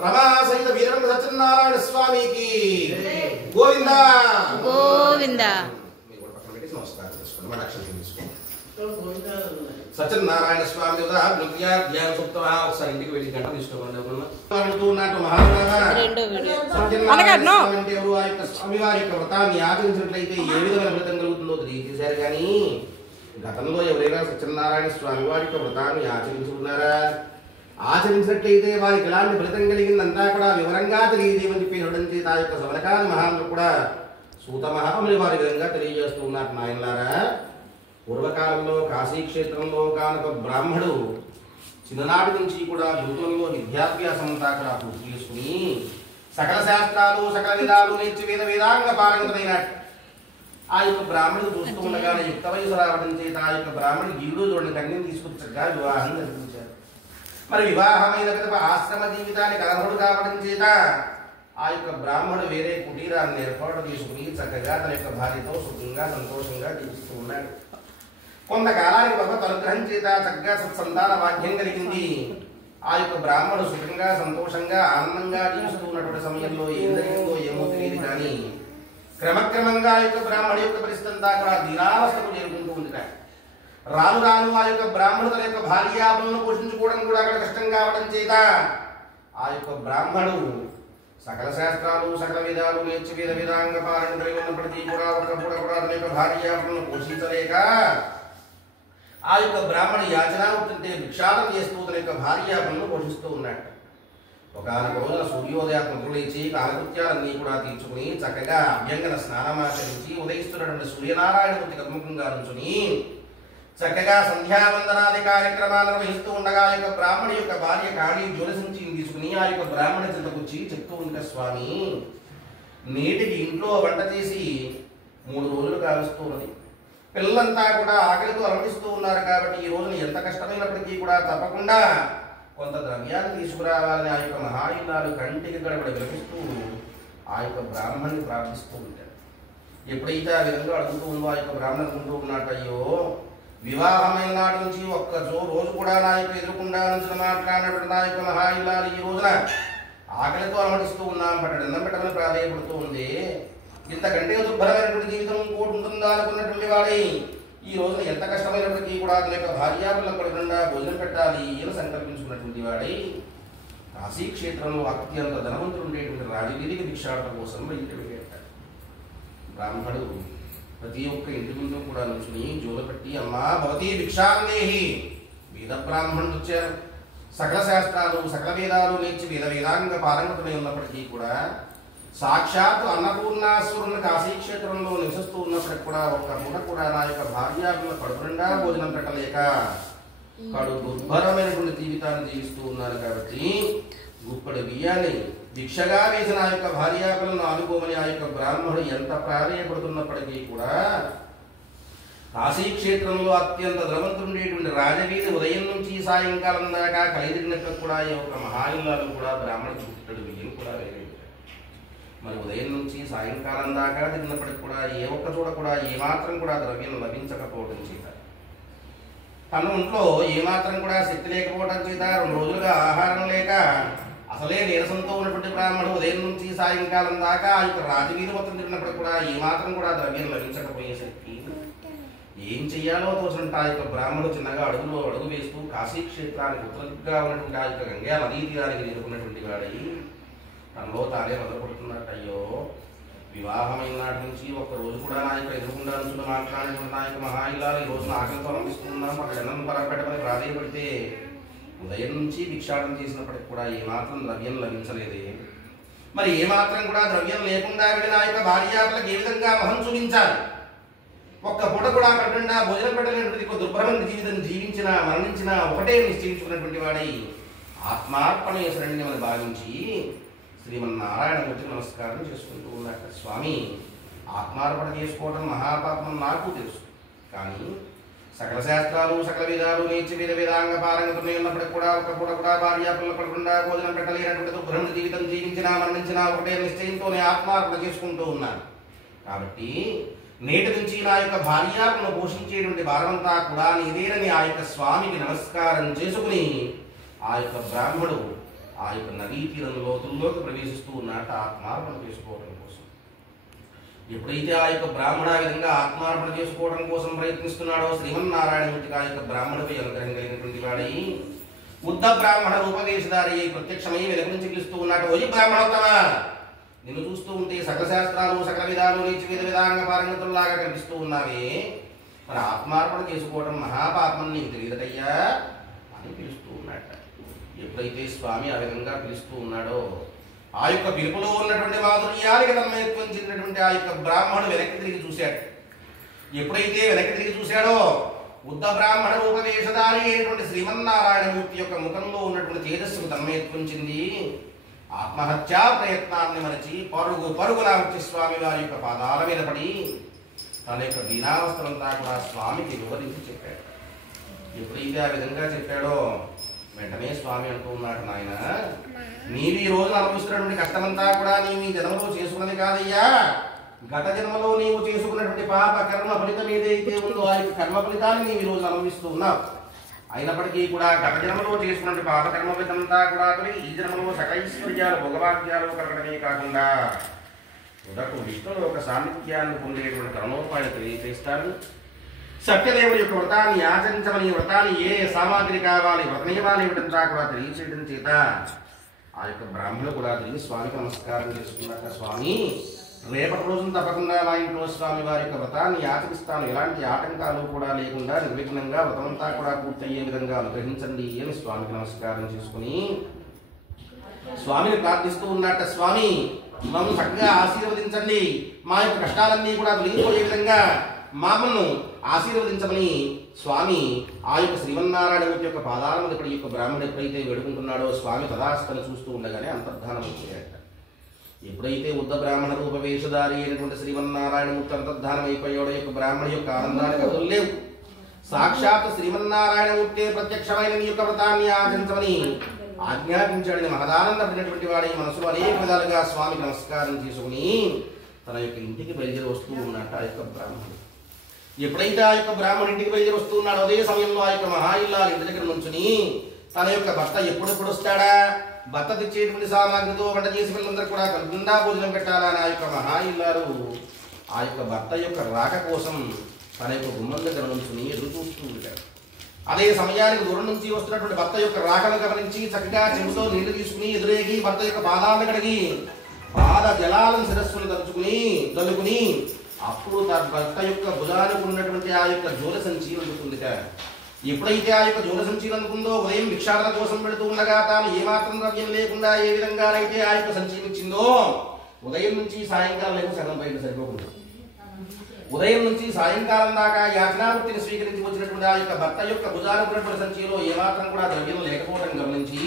రమా సహిత వీరంగ సత్యనారాయణ స్వామికి గోవింద గోవింద. నమస్కారం చేసుకోండి. మన అక్షరం తీసుకోండి. సత్యనారాయణ స్వామి దేవత సూక్తమా ఒకసారి ఇంటికి వెళ్ళి గంట తీసుకోండి. స్వామివారి యొక్క వ్రతాన్ని ఆచరించినట్లయితే ఏ విధమైన ఫలితం కలుగుతుందో తెలియజేశారు. కానీ గతంలో ఎవరైనా సత్యనారాయణ స్వామి వారి యొక్క వ్రతాన్ని ఆచరించుకున్నారా, ఆచరించినట్లయితే వారికి ఎలాంటి ఫలితం కలిగిందంతా కూడా వివరంగా తెలియజేయమని చెప్పి చేత ఆ యొక్క సమరకాల మహాములు కూడా సూత మహాముని వారి విధంగా తెలియజేస్తూ ఉన్నారు. నాయనలారా, పూర్వకాలంలో కాశీక్షేత్రంలో కానొక బ్రాహ్మడు చిన్ననాటి నుంచి కూడా గురుకులంలో విద్యాభ్యాసం అంతా కూడా పూర్తి చేసుకుని సకల శాస్త్రాలు సకల విధాలు నేర్చి వేదాంగ పారంగతుడైనట్టు ఆ యొక్క బ్రాహ్మణుడు చూస్తూ ఉండగానే యుక్త వయసు రావడం చేత ఆ యొక్క బ్రాహ్మణుడు గిల్లు చూడని కన్యను తీసుకొచ్చి చక్కగా వివాహం జరిపించారు. మరి వివాహమైన కదా ఆశ్రమ జీవితానికి అర్హుడు కావడం చేత ఆ యొక్క బ్రాహ్మణుడు వేరే కుటీరాన్ని ఏర్పాటు తీసుకుని చక్కగా తన యొక్క భార్యతో సుఖంగా సంతోషంగా జీవిస్తూ ఉన్నాడు. కొంతకాలానికి భగవత్ అనుగ్రహం చేత చక్కగా సత్సంతాన భాగ్యం కలిగింది. ఆ యొక్క బ్రాహ్మణుడు సుఖంగా సంతోషంగా ఆనందంగా జీవిస్తూ ఉన్నటువంటి సమయంలో ఏం జరిగిందో ఏమో తెలియదు. కానీ క్రమక్రమంగా ఆ యొక్క బ్రాహ్మణుడి యొక్క పరిస్థితి అంతా కూడా దీనావస్థకు చేరుకుంటూ ఉంటాడు. రాను రాను ఆ యొక్క బ్రాహ్మణుడు తన యొక్క భార్యాపలను పోషించుకోవడం కూడా అక్కడ కష్టం కావడం చేత ఆ యొక్క బ్రాహ్మణుడు సకల శాస్త్రాలు సకల వేదాలు నేర్చి వేదాంగ పాలన కలిగి ఉన్నప్పటికీ కూడా కూడా తన యొక్క భార్యాపలను పోషించలేక ఆ యొక్క బ్రాహ్మణ యాచనావృత్తి భిక్షాటం చేస్తూ తన యొక్క భార్యాపలను పోషిస్తూ ఉన్నాడు. ఒకనొక రోజున సూర్యోదయాత్మకులు లేచి కాలకృత్యాలన్నీ కూడా తీర్చుకుని చక్కగా అభ్యంగన స్నానమాచరించి ఉదయిస్తున్నటువంటి సూర్యనారాయణమూర్తి కర్మకంగా నుంచుని చక్కగా సంధ్యావందనాది కార్యక్రమాలు నిర్వహిస్తూ ఉండగా ఆ యొక్క బ్రాహ్మణి యొక్క భార్య కాళీ జ్యోతిసించిని తీసుకుని ఆ యొక్క బ్రాహ్మణ చింతకొచ్చి చెప్తూ ఉంటా, స్వామి నేటికి ఇంట్లో వంట చేసి 3 రోజులు కాలుస్తూ ఉన్నది. పిల్లలంతా కూడా ఆకలితో అలమటిస్తూ ఉన్నారు కాబట్టి ఈ రోజున ఎంత కష్టమైనప్పటికీ కూడా తప్పకుండా కొంత ద్రవ్యాన్ని తీసుకురావాలని ఆ యొక్క మహాయునాలు కంటికి గడబడి విలపిస్తూ ఆ యొక్క బ్రాహ్మణ్ణి ప్రార్థిస్తూ ఉంటాడు. ఎప్పుడైతే ఆ విధంగా అడుగుతూ ఉందో ఆ యొక్క బ్రాహ్మణుడు ఉంటూ ఉన్నట్టు, అయ్యో వివాహమైన నాటి నుంచి ఒక్క రోజు కూడా నా యొక్క ఎదురుకుండా నుంచి మాట్లాడినటువంటి నా యొక్క మహాయునాలు ఈ రోజున ఆకలితో అలమటిస్తూ ఉన్నాం, పట్టడం పెట్టమని ప్రాధాయపడుతూ ఉంది. ఇంతకంటే దుర్భరమైనటువంటి జీవితం ఇంకోటి ఉంటుందా అనుకున్నటువంటి వాడి ఈ రోజున ఎంత కష్టమైనప్పటికీ కూడా అతని యొక్క భార్యాపిల్లలకు పడకుండా భోజనం పెట్టాలి అని సంకల్పించుకున్నటువంటి వాడి కాశీ క్షేత్రంలో అత్యంత ధనవంతులు ఉండేటువంటి రాజవీధికి భిక్షాటన కోసం బయట పెట్టాడు. బ్రాహ్మణుడు ప్రతి ఒక్క ఇంటి ముందు కూడా నుంచుని జోలు పెట్టి, అమ్మా భవతీ భిక్షాందేహి, వేద బ్రాహ్మణుడు వచ్చారు. సకల శాస్త్రాలు సకల వేదాలు నేర్చి వేదాంగ పారంగతులై ఉన్నప్పటికీ కూడా సాక్షాత్ అన్నపూర్ణాశ్వరుని కాశీక్షేత్రంలో నివసిస్తూ ఉన్నప్పటికి కూడా ఒక్క పూట కూడా నా యొక్క భార్యాపిల్ల కడుపు నిండా భోజనం పెట్టలేక కడు దుర్భరమైనటువంటి జీవితాన్ని జీవిస్తూ ఉన్నారు. కాబట్టి గుప్పడి బియ్యాన్ని భిక్షగా వేసిన ఆ యొక్క భార్యాపిల్లను ఆనుకోమని ఆ యొక్క బ్రాహ్మణుడు ఎంత ప్రాధాయపడుతున్నప్పటికీ కూడా కాశీక్షేత్రంలో అత్యంత ధనవంతుండేటువంటి రాజవీధి ఉదయం నుంచి సాయంకాలం దాకా కలిదిరినట్టు కూడా ఈ యొక్క మహాయులాలు కూడా బ్రాహ్మణ చుట్టడు బియ్యం కూడా వేరే. మరి ఉదయం నుంచి సాయంకాలం దాకా తిరిగినప్పటికి కూడా ఏ ఒక్క చోట కూడా ఏమాత్రం కూడా ద్రవ్యం లభించకపోవడం చేత, తన ఒంట్లో ఏమాత్రం కూడా శక్తి లేకపోవడం చేత 2 రోజులుగా ఆహారం లేక అసలే నీరసంతో ఉన్నటువంటి బ్రాహ్మణుడు ఉదయం నుంచి సాయంకాలం దాకా ఆ యొక్క రాజవీధి మొత్తం తిరిగినప్పటికి కూడా ఏమాత్రం కూడా ద్రవ్యం లభించకపోయేసరికి ఏం చెయ్యాలో తోచంట ఆ యొక్క బ్రాహ్మణుడు చిన్నగా అడుగులో అడుగు వేస్తూ కాశీక్షేత్రానికి ఉత్తరంగా ఉన్నటువంటి ఆ యొక్క గంగా నదీ తీరానికి చేరుకున్నటువంటి వాడై తనలో తానే మొదలుపడుతున్నట్టు, అయ్యో వివాహమైన నాటి నుంచి ఒక్క రోజు కూడా నా యొక్క ఎదురుకుండా నుంచి మాట్లాడినటువంటి నా యొక్క మహాయిలాలు ఈ రోజున ఆకలితో అనిపిస్తున్నాం, అక్కడ ఎన్నం పరపెట్టమని ప్రాధాయపడితే ఉదయం నుంచి భిక్షాటం చేసినప్పటికి కూడా ఏమాత్రం ద్రవ్యం లభించలేదే. మరి ఏమాత్రం కూడా ద్రవ్యం లేకుండా వెళ్ళిన ఆ యొక్క భార్యాపిల్లకి ఏ విధంగా మొహం చూపించాలి? ఒక్క పూట కూడా కట్టకుండా భోజనం పెట్టలేనటువంటి దుర్భరమైన జీవితం జీవించిన మరణించిన ఒకటే నిశ్చయించుకున్నటువంటి వాడై ఆత్మార్పణేశ్వరుణ్ణి అని భావించి శ్రీమన్నారాయణమూర్తికి నమస్కారం చేసుకుంటూ ఉన్నాక, స్వామి ఆత్మార్పణ చేసుకోవడం మహాపాపం నాకు తెలుసు, కానీ సకల శాస్త్రాలు సకల వేదాలు నేర్చి వేదాంగ పారంగతులై ఉన్నప్పటికి కూడా ఒక పూట కూడా భార్యాపిల్ల పడకుండా భోజనం పెట్టలేనటువంటి దుర్భరమైన జీవితం జీవించినా మరణించినా ఒకటే నిశ్చయంతోనే ఆత్మార్పణ చేసుకుంటూ ఉన్నాను. కాబట్టి నేటి నుంచి నా యొక్క భార్యాలను పోషించేటువంటి భారమంతా కూడా నీదేనని ఆ యొక్క స్వామికి నమస్కారం చేసుకుని ఆ యొక్క బ్రాహ్మణుడు ఆ యొక్క నదీ తీరం లోతుల్లోకి ప్రవేశిస్తూ ఉన్నట్టు ఆత్మార్పణ చేసుకోవడం కోసం. ఎప్పుడైతే ఆ యొక్క బ్రాహ్మణ ఆ విధంగా ఆత్మార్పణ చేసుకోవడం కోసం ప్రయత్నిస్తున్నాడో శ్రీమన్నారాయణమూర్తికి ఆ యొక్క బ్రాహ్మణుడిపై అనుగ్రహం కలిగినటువంటి వాడై ఉద్ద బ్రాహ్మణ రూపవేశధారి ప్రత్యక్షమై వెనుక నుంచి పిలుస్తూ ఉన్నాడు, ఓయి బ్రాహ్మణోత్తమ, నిన్ను చూస్తూ ఉంటే సకల శాస్త్రాలు సకల విధాలు నేర్చి విధాంగ పారంగతుల్లాగా కనిపిస్తూ ఉన్నావే, మరి ఆత్మార్పణ చేసుకోవడం మహాపాపం నీకు తెలియదయ్యా అని పిలుస్తూ ఉన్నట్ట. ఎప్పుడైతే స్వామి ఆ విధంగా పిలుస్తూ ఉన్నాడో ఆ యొక్క పిలుపులో ఉన్నటువంటి మాధుర్యానికి తన్మయత్వం చెందినటువంటి ఆ యొక్క బ్రాహ్మణుడు వెనక్కి తిరిగి చూశాడు. ఎప్పుడైతే వెనక్కి తిరిగి చూశాడో ఉద్ద బ్రాహ్మణ రూపవేషధారి అయినటువంటి శ్రీమన్నారాయణమూర్తి యొక్క ముఖంలో ఉన్నటువంటి తేజస్సుకు తన్మయత్వం చెంది ఆత్మహత్యా ప్రయత్నాన్ని మరచి పరుగున వచ్చి స్వామి వారి యొక్క పాదాల మీద పడి తన యొక్క దీనావస్థలంతా కూడా స్వామికి వివరించి చెప్పాడు. ఎప్పుడైతే ఆ విధంగా చెప్పాడో వెంటనే స్వామి అంటూ ఉన్నాడు, నాయన నీవు ఈ రోజు అనుభవిస్తున్నటువంటి కష్టమంతా కూడా నీవు ఈ జన్మలో చేసుకున్నది కాదయ్యా, గత జన్మలో నీవు చేసుకున్నటువంటి పాప కర్మ ఫలితం ఏదైతే ఉందో ఆ యొక్క కర్మ ఫలితాన్ని నీవు ఈ రోజు అనుభవిస్తూ ఉన్నావు. అయినప్పటికీ కూడా గత జన్మలో చేసుకున్నటువంటి పాప కర్మ ఫలితంతా కూడా ఈ జన్మలో సకైశ్వర్యాలు భోగభాగ్యాలు కలగడమే కాకుండా ఉదకు విష్ణువు ఒక సాన్నిధ్యాన్ని పొందేటువంటి కర్మోపాయాలు తెలియజేస్తాడు. సత్యదేవుడి యొక్క వ్రతాన్ని ఆచరించమని వ్రతాన్ని ఏ సామాగ్రి కావాలి వ్రత నియమాలు ఇవ్వడంతా కూడా తెలియచేయడం చేత ఆ యొక్క బ్రాహ్మణులు కూడా తిరిగి స్వామికి నమస్కారం చేసుకున్నాక, స్వామి రేపటి రోజున తప్పకుండా మా ఇంట్లో స్వామి వారి యొక్క వ్రతాన్ని ఆచరిస్తాను, ఎలాంటి ఆటంకాలు కూడా లేకుండా నిర్విఘ్నంగా వ్రతమంతా కూడా పూర్తయ్యే విధంగా అనుగ్రహించండి అని స్వామికి నమస్కారం చేసుకుని స్వామిని ప్రార్థిస్తూ ఉన్నట్ట, స్వామి మమ్మల్ని చక్కగా ఆశీర్వదించండి, మా యొక్క కష్టాలన్నీ కూడా తొలగిపోయే విధంగా మామను ఆశీర్వదించమని స్వామి ఆ యొక్క శ్రీమన్నారాయణమూర్తి యొక్క పాదాల మీద ఈ యొక్క బ్రాహ్మణుడు ఎప్పుడైతే వేడుకుంటున్నాడో స్వామి తదాస్తని చూస్తూ ఉండగానే అంతర్ధానం అయిపోయాట. ఎప్పుడైతే ఉద్ద బ్రాహ్మణ రూప వేషధారి అయినటువంటి శ్రీమన్నారాయణమూర్తి అంతర్ధానం అయిపోయాడో యొక్క బ్రాహ్మణ యొక్క ఆనందానికి అదులు లేవు. సాక్షాత్ శ్రీమన్నారాయణమూర్తి ప్రత్యక్షమైన నీ యొక్క వ్రతాన్ని ఆచరించమని ఆజ్ఞాపించాడని మహదానందపడినటువంటి వాడి మనసులో అనేక విధాలుగా స్వామికి నమస్కారం చేసుకుని తన యొక్క ఇంటికి బయలుదేరి వస్తూ ఉన్నట్టు ఆ యొక్క బ్రాహ్మణుడు. ఎప్పుడైతే ఆ యొక్క బ్రాహ్మణుడి ఇంటికి బయలుదేరి వస్తూ ఉన్నాడో అదే సమయంలో ఆ యొక్క మహా ఇల్లాలు ఇంటి దగ్గర నుంచుని తన యొక్క భర్త ఎప్పుడెప్పుడు వస్తాడా, భర్త తెచ్చేటువంటి సామాగ్రితో వంట చేసి పిల్లలందరూ కూడా కలుగుండా భోజనం పెట్టాలని ఆ యొక్క మహా ఇల్లాలు ఆ యొక్క భర్త యొక్క రాక కోసం తన యొక్క గుమ్మం దగ్గర నుంచుని ఎదురు చూస్తూ ఉంటాడు. అదే సమయానికి దూరం నుంచి వస్తున్నటువంటి భర్త యొక్క రాకను గమనించి చక్కగా చెంబుతో నీళ్లు తీసుకుని ఎదురేగి భర్త యొక్క పాదాలను కడిగి పాద జలాలను శిరస్సును దలుకుని అప్పుడు తన భర్త యొక్క భుజానికి ఉన్నటువంటి ఆ యొక్క జోల సంచి అందుకుందిట. ఎప్పుడైతే ఆ యొక్క జోల సంచి అందుకుందో ఉదయం భిక్షాటన కోసం పెడుతూ ఉండగా తాను ఏమాత్రం ద్రవ్యం లేకుండా ఏ విధంగానైతే ఆ యొక్క సంచిని ఇచ్చిందో ఉదయం నుంచి సాయంకాలం ఏమో సగం బయట సరిపోకుండా ఉదయం నుంచి సాయంకాలం దాకా యాచనావృత్తిని స్వీకరించి వచ్చినటువంటి ఆ యొక్క భర్త యొక్క భుజానికి ఉన్నటువంటి సంచిలో ఏమాత్రం కూడా ద్రవ్యం లేకపోవడం గమనించి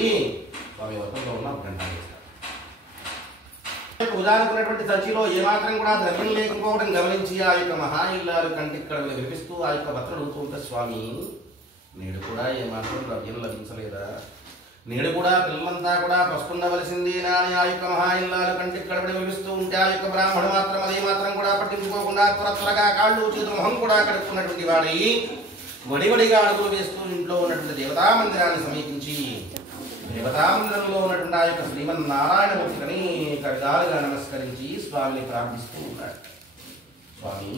స్వామి వ్రతంలో ఉన్న గంట భుజానుకున్నటువంటి సంచిలో ఏమాత్రం కూడా ద్రవ్యం లేకపోవడం గమనించి ఆ యొక్క మహా ఇల్లాలు కంటిక్కడలు వినిపిస్తూ ఆ యొక్క భర్తను అడుగుతూ ఉంటే, స్వామి నేడు కూడా ఏమాత్రం ద్రవ్యం లభించలేదా, నేడు కూడా పిల్లలంతా కూడా పసుకుండవలసిందేనా అని ఆ యొక్క మహా ఇల్లాలు కంటిక్కడబడి వినిపిస్తూ ఉంటే ఆ యొక్క బ్రాహ్మణుడు మాత్రం అదే మాత్రం కూడా పట్టించుకోకుండా త్వరగా కాళ్ళు చేతులు మొహం కూడా కడుక్కున్నటువంటి వాడి వడివడిగా అడుగులు వేస్తూ ఇంట్లో ఉన్నటువంటి దేవతా మందిరాన్ని సమీపించి దేవతామందిరంలో ఉన్నటువంటి ఆ యొక్క శ్రీమన్నారాయణమూర్తిని అనేక విధాలుగా నమస్కరించి స్వామిని ప్రార్థిస్తూ ఉన్నాడు. స్వామి,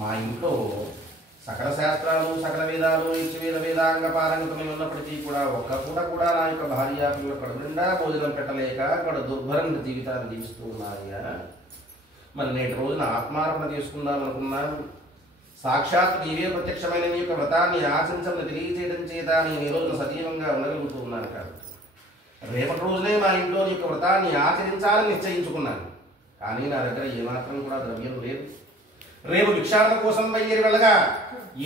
మా ఇంట్లో సకల శాస్త్రాలు సకల వేదాలు ఇచ్చేవేద వేదాంగ పారంగతమై ఉన్నప్పటికీ కూడా ఒక్క పూట కూడా నా యొక్క భార్య పిల్లల కడుపు నిండా భోజనం పెట్టలేక అక్కడ దుర్భరంగా జీవితాన్ని జీవిస్తూ ఉన్నాయా. మరి నేటి రోజున ఆత్మార్పణ చేసుకుందాం అనుకున్నాను. సాక్షాత్ నీవే ప్రత్యక్షమైన నీ యొక్క వ్రతాన్ని ఆచరించమని తెలియజేయడం చేత నేను ఈ రోజున సజీవంగా ఉండగలుగుతూ ఉన్నాను కాదు. రేపటి రోజునే మా ఇంట్లో నీ యొక్క వ్రతాన్ని ఆచరించాలని నిశ్చయించుకున్నాను. కానీ నా దగ్గర ఏమాత్రం కూడా ద్రవ్యం లేదు. రేపు భిక్షాటన కోసం బయలుదేరి వెళ్ళగా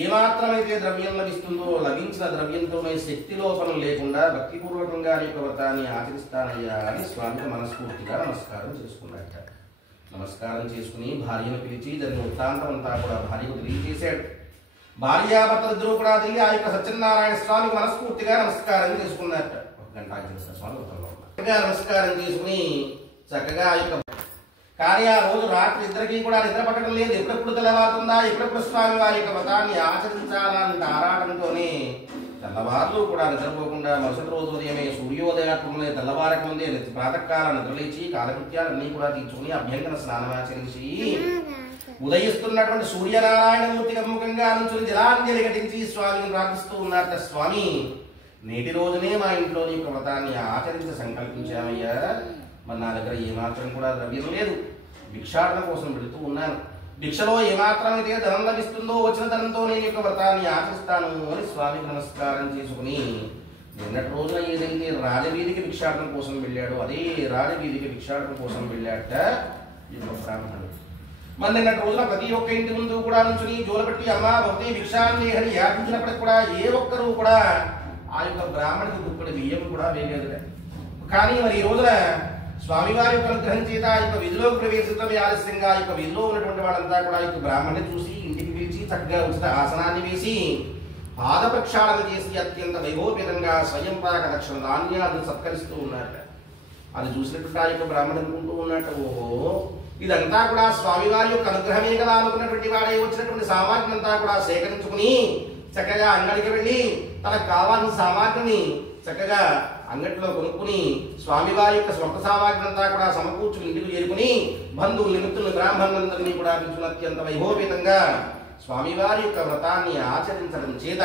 ఏమాత్రమైతే ద్రవ్యం లభిస్తుందో లభించిన ద్రవ్యంతోనే శక్తి లోపం లేకుండా భక్తిపూర్వకంగా నీ యొక్క వ్రతాన్ని ఆచరిస్తానయ్యా అని స్వామికి మనస్ఫూర్తిగా నమస్కారం చేసుకున్నాడు. నమస్కారం చేసుకుని భార్యను పిలిచి జరిగిన వృత్తాంతం అంతా కూడా భార్యకు తెలియజేశాడు. భార్యాభర్తలిద్దరూ కూడా తిరిగి ఆ యొక్క సత్యనారాయణ స్వామికి మనస్ఫూర్తిగా నమస్కారం చేసుకున్నట్ట. ఒక గంట స్వామి నమస్కారం చేసుకుని చక్కగా ఆ యొక్క కానీ ఆ రోజు రాత్రి ఇద్దరికీ కూడా నిద్ర పట్టడం లేదు. ఎప్పుడెప్పుడు తెల్లవారుతుందా, ఎప్పుడెప్పుడు స్వామి వారి యొక్క వ్రతాన్ని ఆచరించాలంటే ఆరాటంతోనే తెల్లవారులు కూడా నిద్రపోకుండా మరుసటి రోజు ఉదయమే సూర్యోదయాత్మలే తెల్లవారక ముందే ప్రాతకాలం నిద్రలేచి కాలకృత్యాలన్నీ కూడా తీర్చుకుని అభ్యంగన స్నానమాచరించి ఉదయిస్తున్నటువంటి సూర్యనారాయణమూర్తి అభిముఖంగా నుంచి జలాంజలి ఘటించి స్వామిని ప్రార్థిస్తూ ఉన్నారట. స్వామి, నేటి రోజునే మా ఇంట్లో నీ యొక్క వ్రతాన్ని ఆచరించి సంకల్పించామయ్యా. మరి నా దగ్గర ఏమాత్రం కూడా ద్రవ్యం లేదు. భిక్షాటన కోసం వెళుతూ ఉన్నాను. భిక్షలో ఏమాత్రం అయితే ధనం లభిస్తుందో వచ్చిన ధనంతో నేను యొక్క వ్రతాన్ని ఆచరిస్తాను అని స్వామికి నమస్కారం చేసుకుని నిన్నటి రోజున ఏదైతే రాజవీధికి భిక్షాటన కోసం వెళ్ళాడో అదే రాజవీధికి భిక్షాటన కోసం వెళ్ళాట ఈ యొక్క బ్రాహ్మణుడు. మరి నిన్నటి రోజున ప్రతి ఒక్క ఇంటి ముందు కూడా నుంచి జోలపెట్టి అమ్మ భక్తి భిక్షాన్ని అని యాచించినప్పటికి కూడా ఏ ఒక్కరూ కూడా ఆ యొక్క బ్రాహ్మణుడికి గుప్పటి బియ్యం కూడా వేయలేదు. కానీ మరి ఈ రోజున స్వామివారి యొక్క అనుగ్రహం చేత ఆ యొక్క విధిలోకి ప్రవేశించడమే ఆలస్యంగా ఆ యొక్క విధిలో ఉన్నటువంటి వాళ్ళంతా కూడా ఈ యొక్క బ్రాహ్మణుని చూసి ఇంటికి పిలిచి చక్కగా ఉచిత ఆసనాన్ని వేసి పాద ప్రక్షాళన చేసి అత్యంత వైభవపేతంగా స్వయం పాక దక్షిణ ధాన్యాలను సత్కరిస్తూ ఉన్నారట. అది చూసినట్టు ఆ యొక్క బ్రాహ్మణుడు అనుకుంటూ ఉన్నట్టు, ఓహో ఇదంతా కూడా స్వామివారి యొక్క అనుగ్రహమే కదా అనుకున్నటువంటి వాడే వచ్చినటువంటి సామాగ్రిని అంతా కూడా సేకరించుకుని చక్కగా అంగడికి వెళ్ళి తనకు కావాల్సిన సామాగ్రిని చక్కగా అంగట్లో కొనుక్కుని స్వామివారి యొక్క స్వంత సామాగ్రి అంతా కూడా సమకూర్చుకుని ఇంటికి చేరుకుని బంధువులు నిమిత్తులు బ్రాహ్మణులందరినీ కూడా పిలుచుకుని అత్యంత వైభవపేతంగా స్వామివారి యొక్క వ్రతాన్ని ఆచరించడం చేత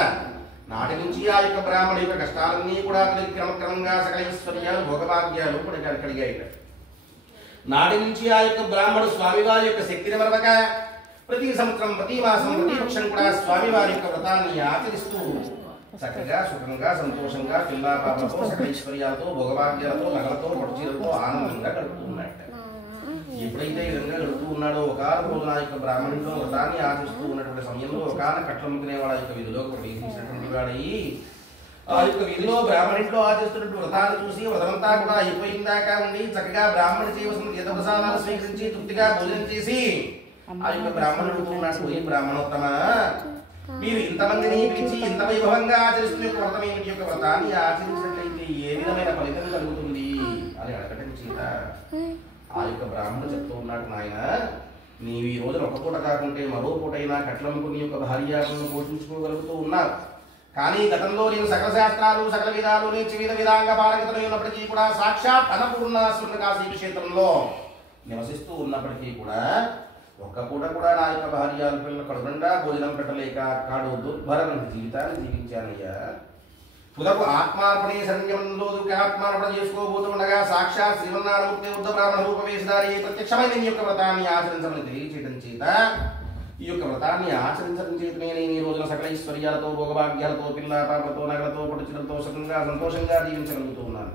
నాటి నుంచి ఆ యొక్క బ్రాహ్మణుడి యొక్క కష్టాలన్నీ కూడా క్రమక్రమంగా సకల ఐశ్వర్యాలు భోగభాగ్యాలు కూడా కలిగాయి. నాటి నుంచి ఆ యొక్క బ్రాహ్మణుడు స్వామివారి యొక్క శక్తిని మరవక ప్రతి సంవత్సరం ప్రతి మాసం ప్రతి పక్షం కూడా స్వామివారి యొక్క వ్రతాన్ని ఆచరిస్తూ చక్కగా సుఖంగా సంతోషంగా పిల్లా పాపలతో సకల ఐశ్వర్యాలతో భోగభాగ్యాలతో నగలతో పట్టుచీలతో ఆనందంగా గడుపుతూ ఉన్నాడు. ఎప్పుడైతే ఈ విధంగా గడుపుతూ ఉన్నాడో ఒకనొక తెల్లవారుపోతున్న ఆ యొక్క బ్రాహ్మణుడిలో వ్రతాన్ని ఆచరిస్తూ ఉన్నటువంటి సమయంలో ఒకనొక కట్లముకునే వాళ్ళ యొక్క విధిలో ప్రవేశించినటువంటి వాడయి ఆ యొక్క విధిలో బ్రాహ్మణింట్లో ఆచరిస్తున్నటువంటి వ్రతాన్ని చూసి వ్రతమంతా కూడా అయిపోయిందాక ఉండి చక్కగా బ్రాహ్మణుడు చేయవలసిన తీర్థప్రసాదాలు స్వీకరించి తృప్తిగా భోజనం చేసి ఆ యొక్క బ్రాహ్మణుడు ఉన్నాడు, పోయి బ్రాహ్మణోత్తమ మీరు ఇంతమందిని పిలిచి ఇంత వైభవంగా ఆచరిస్తున్న యొక్క వ్రతం ఏమిటి, యొక్క వ్రతాన్ని ఆచరించినట్లయితే ఏ విధమైన ఫలితం కలుగుతుంది అని అడగటం చేత ఆ యొక్క బ్రాహ్మణుడు చెప్తూ ఉన్నాడు, నాయన నీవు ఈ రోజున ఒక పూట కాకుంటే మరో పూటైనా కట్లముకుని యొక్క భార్యను పోషించుకోగలుగుతూ ఉన్నారు. కానీ గతంలో నేను సకల శాస్త్రాలు సకల విధాలు నుంచి విధాంగ పారగతమై ఉన్నప్పటికీ కూడా సాక్షాత్ అన్నపూర్ణ స్వర్ణకాశీ క్షేత్రంలో నివసిస్తూ ఉన్నప్పటికీ కూడా ఒక్క పూట కూడా నా యొక్క భార్యలు పిల్లలు కడుగుండా భోజనం పెట్టలేక కాడు దుర్భరమైన జీవితాన్ని జీవించానయ్యా. తుదకు ఆత్మార్పణే శరణ్యంలో ఆత్మార్పణ చేసుకోబోతుండగా సాక్షాత్ శ్రీమన్నారాయణమూర్తి ఉద్ధ బ్రాహ్మణ రూపవేశధారి ప్రత్యక్షమైన నీ యొక్క వ్రతాన్ని ఆచరించమని తెలియచేయడం చేత ఈ యొక్క వ్రతాన్ని ఆచరించడం చేతనే నేను ఈ రోజున సకల ఐశ్వర్యాలతో భోగభాగ్యాలతో పిల్లాపాపలతో నగలతో పట్టుచీలతో సుఖంగా సంతోషంగా జీవించగలుగుతూ ఉన్నాను.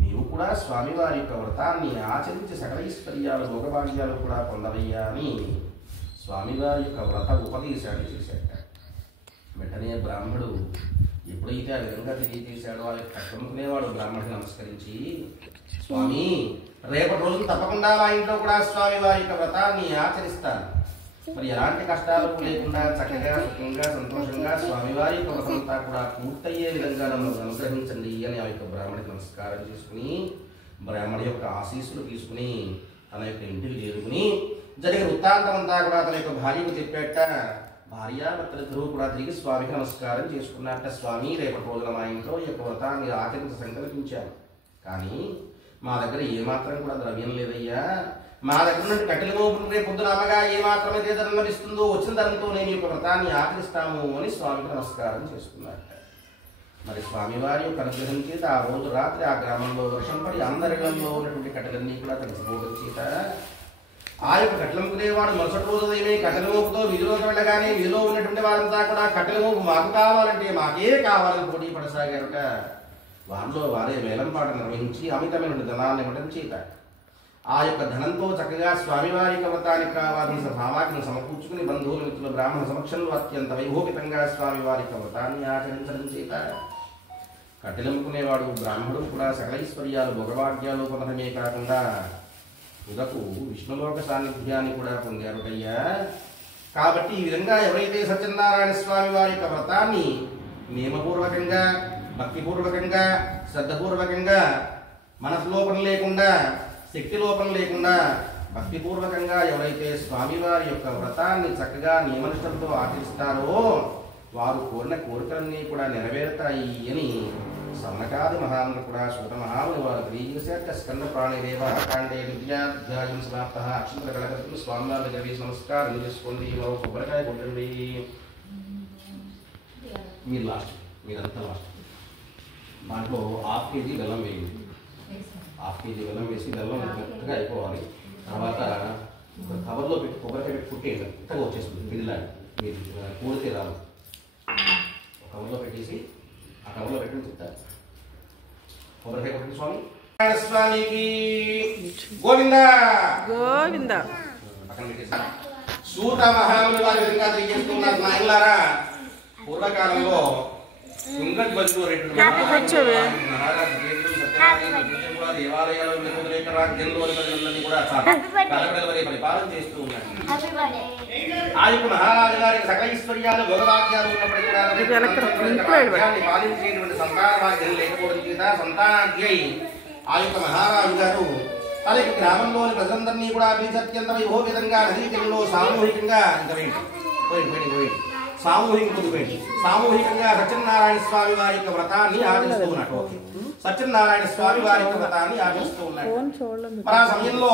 నీవు కూడా స్వామివారి యొక్క వ్రతాన్ని ఆచరించి సకల ఐశ్వర్యాలు భోగభాగ్యాలు కూడా పొందవయ్యా అని స్వామివారి యొక్క వ్రత ఉపదేశాన్ని చేశాట. వెంటనే బ్రాహ్మణుడు ఎప్పుడైతే ఆ విధంగా తెలియజేశాడో ఆ యొక్క కట్టుకునేవాడు బ్రాహ్మణుడిని నమస్కరించి, స్వామి రేపటి రోజున తప్పకుండా మా ఇంట్లో కూడా స్వామివారి యొక్క వ్రతాన్ని ఆచరిస్తాను. మరి ఎలాంటి కష్టాలు లేకుండా చక్కగా సుఖంగా సంతోషంగా స్వామివారి యొక్క వ్రతంతా కూడా పూర్తయ్యే విధంగా నన్ను అనుగ్రహించండి అని ఆ యొక్క బ్రాహ్మణికి నమస్కారం చేసుకుని బ్రాహ్మణి యొక్క ఆశీస్సులు తీసుకుని తన యొక్క ఇంటికి చేరుకుని జరిగిన వృత్తాంతం అంతా కూడా తన యొక్క భార్యకు చెప్పేట. భార్యాభర్తలిద్దరూ కూడా తిరిగి స్వామికి నమస్కారం చేసుకున్నట్ట. స్వామి రేపటి రోజున మా ఇంట్లో ఈ యొక్క వ్రతాన్ని ఆచరించ సంకల్పించాను, కానీ మా దగ్గర ఏమాత్రం కూడా ద్రవ్యం లేదయ్యా. మా దగ్గర నుండి కట్టెల మోపులు రేపు పొద్దున అమ్మగా ఏమాత్రమే ధనం లభిస్తుందో వచ్చిన ధనంతో నేను ఈ యొక్క వ్రతాన్ని ఆచరిస్తాము అని స్వామికి నమస్కారం చేసుకున్నట్ట. మరి స్వామివారి యొక్క అనుగ్రహం చేత ఆ రోజు రాత్రి ఆ గ్రామంలో వర్షం పడి అందరిలో ఉన్నటువంటి కట్టెలన్నీ కూడా తడిసిపోవడం చేత ఆ యొక్క కట్టెలముకునేవాడు మరుసటి రోజు ఏమే కట్టెల మోపుతో వీధిలోకి వెళ్ళగానే వీధిలో ఉన్నటువంటి వారంతా కూడా కట్టెల మోపు మాకు కావాలంటే మాకే కావాలని పోటీ పడసాగారట. వారిలో వారే వేలంపాట నిర్వహించి అమితమైన ధనాన్ని ఇవ్వడం చేత ఆ యొక్క ధనంతో చక్కగా స్వామివారి యొక్క వ్రతానికి కావాల్సిన సామాగ్రిని సమకూర్చుకుని బంధువుల మిత్రుల బ్రాహ్మణ సమక్షంలో అత్యంత వైభోపితంగా స్వామివారి యొక్క వ్రతాన్ని ఆచరించడం చేత కట్టెలమ్ముకునేవాడు బ్రాహ్మణుడు కూడా సకలైశ్వర్యాలు భోగభాగ్యాలు పొందడమే కాకుండా తుదకు విష్ణులోక సాన్నిధ్యాన్ని కూడా పొందారుటయ్యా. కాబట్టి ఈ విధంగా ఎవరైతే సత్యనారాయణ స్వామి వారి యొక్క వ్రతాన్ని నియమపూర్వకంగా భక్తిపూర్వకంగా శ్రద్ధపూర్వకంగా మనసులోపం లేకుండా శక్తి లోపం లేకుండా భక్తిపూర్వకంగా ఎవరైతే స్వామివారి యొక్క వ్రతాన్ని చక్కగా నియమనిష్టంతో ఆచరిస్తారో వారు కోరిన కోరికలన్నీ కూడా నెరవేరుతాయి అని సన్నకాది మహాములు కూడా సూత మహాములు వారు తెలియజేశాక స్కంద ప్రాణిదేవ కాండే విద్యాధ్యాయం సమాప్త అక్షంతర కళకర్తలు స్వామివారి దగ్గర వేసి నమస్కారం చేసుకోండి. మరో కొబ్బరికాయ కొట్టండి. మీరు లాస్ట్, మీరంతా లాస్ట్. దాంట్లో ½ కేజీ బెల్లం వేయండి. ½ కేజీ బెల్లం వేసి బెల్లం మెత్తగా అయిపోవాలి. తర్వాత ఒక కవర్లో పెట్టి కొబ్బరికాయ పెట్టి కుట్టేయండి. మెత్తగా వచ్చేస్తుంది మిడిలాగా. మీరు కూడితే రాదు. ఒక కవర్లో పెట్టేసి ఆ కవర్లో పెట్టి చెప్తారు. కొబ్బరికాయ కొట్టండి. స్వామి స్వామికి గోవింద గోవింద. పక్కన పెట్టేసి సూత మహాములు వారి విధంగా తెలియజేస్తున్నారు. నాయనలారా, పూర్వకాలంలో దేవాలయాలు రాజ్యంలోని కూడా పరిపాలన చేస్తూ ఉన్నారు. ఆ యొక్క మహారాజు గారి సకల ఐశ్వర్యాలు భోగభాగ్యాలు ఉన్నప్పటికీ పాలించేటువంటి సంతాన భాగ్యం లేకపోవడం చేత సంతానాధ్యై ఆ యొక్క మహారాజు గారు తన యొక్క గ్రామంలోని ప్రజలందరినీ కూడా పిలిచి అత్యంత వైభోగితంగా నదీతీరంలో సామూహికంగా సామూహికంగా సత్యనారాయణ స్వామి వారి యొక్క వ్రతాన్ని ఆచరిస్తూ ఉన్నట్టు సత్యనారాయణ స్వామి వారి యొక్క వ్రతాన్ని ఆచరిస్తూ ఉన్నట్టు. మరి ఆ సమయంలో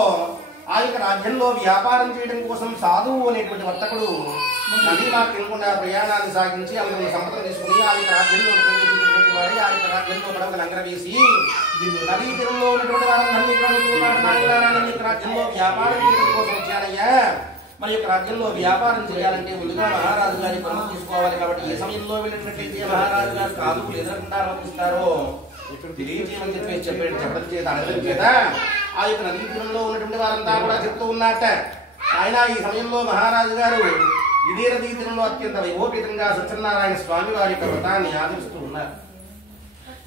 ఆ యొక్క రాజ్యంలో వ్యాపారం చేయడం కోసం సాధువు అనేటువంటి వర్తకుడు నదీ మార్గం గుండా ప్రయాణాన్ని సాగించి అందులో సంపదను తీసుకుని ఆ యొక్క రాజ్యంలో ప్రవేశించినటువంటి వారి ఆ యొక్క రాజ్యంలో పడవలు అంగరవేసి నదీ తీరంలో ఉన్నటువంటి వారందరినీ రాజ్యంలో వ్యాపారం చేయడం కోసం వచ్చారయ్యా. మరి యొక్క రాజ్యంలో వ్యాపారం చేయాలంటే ముందుగా మహారాజు గారి పనులు తీసుకోవాలి. కాబట్టి ఏ సమయంలో వెళ్ళినట్లయితే మహారాజు గారు కాదుకులు ఎదురకుండా అనుమతిస్తారో తెలియజేయమని చెప్పడం చేత అడగడం చేత ఆ యొక్క నదీ తీరంలో ఉన్నటువంటి వారంతా కూడా చెప్తూ ఉన్నట్ట. ఆయన ఈ సమయంలో మహారాజు గారు ఇదే నదీ తీరంలో అత్యంత వైభోపేతంగా సత్యనారాయణ స్వామి వారి యొక్క వ్రతాన్ని ఆచరిస్తూ ఉన్నారు.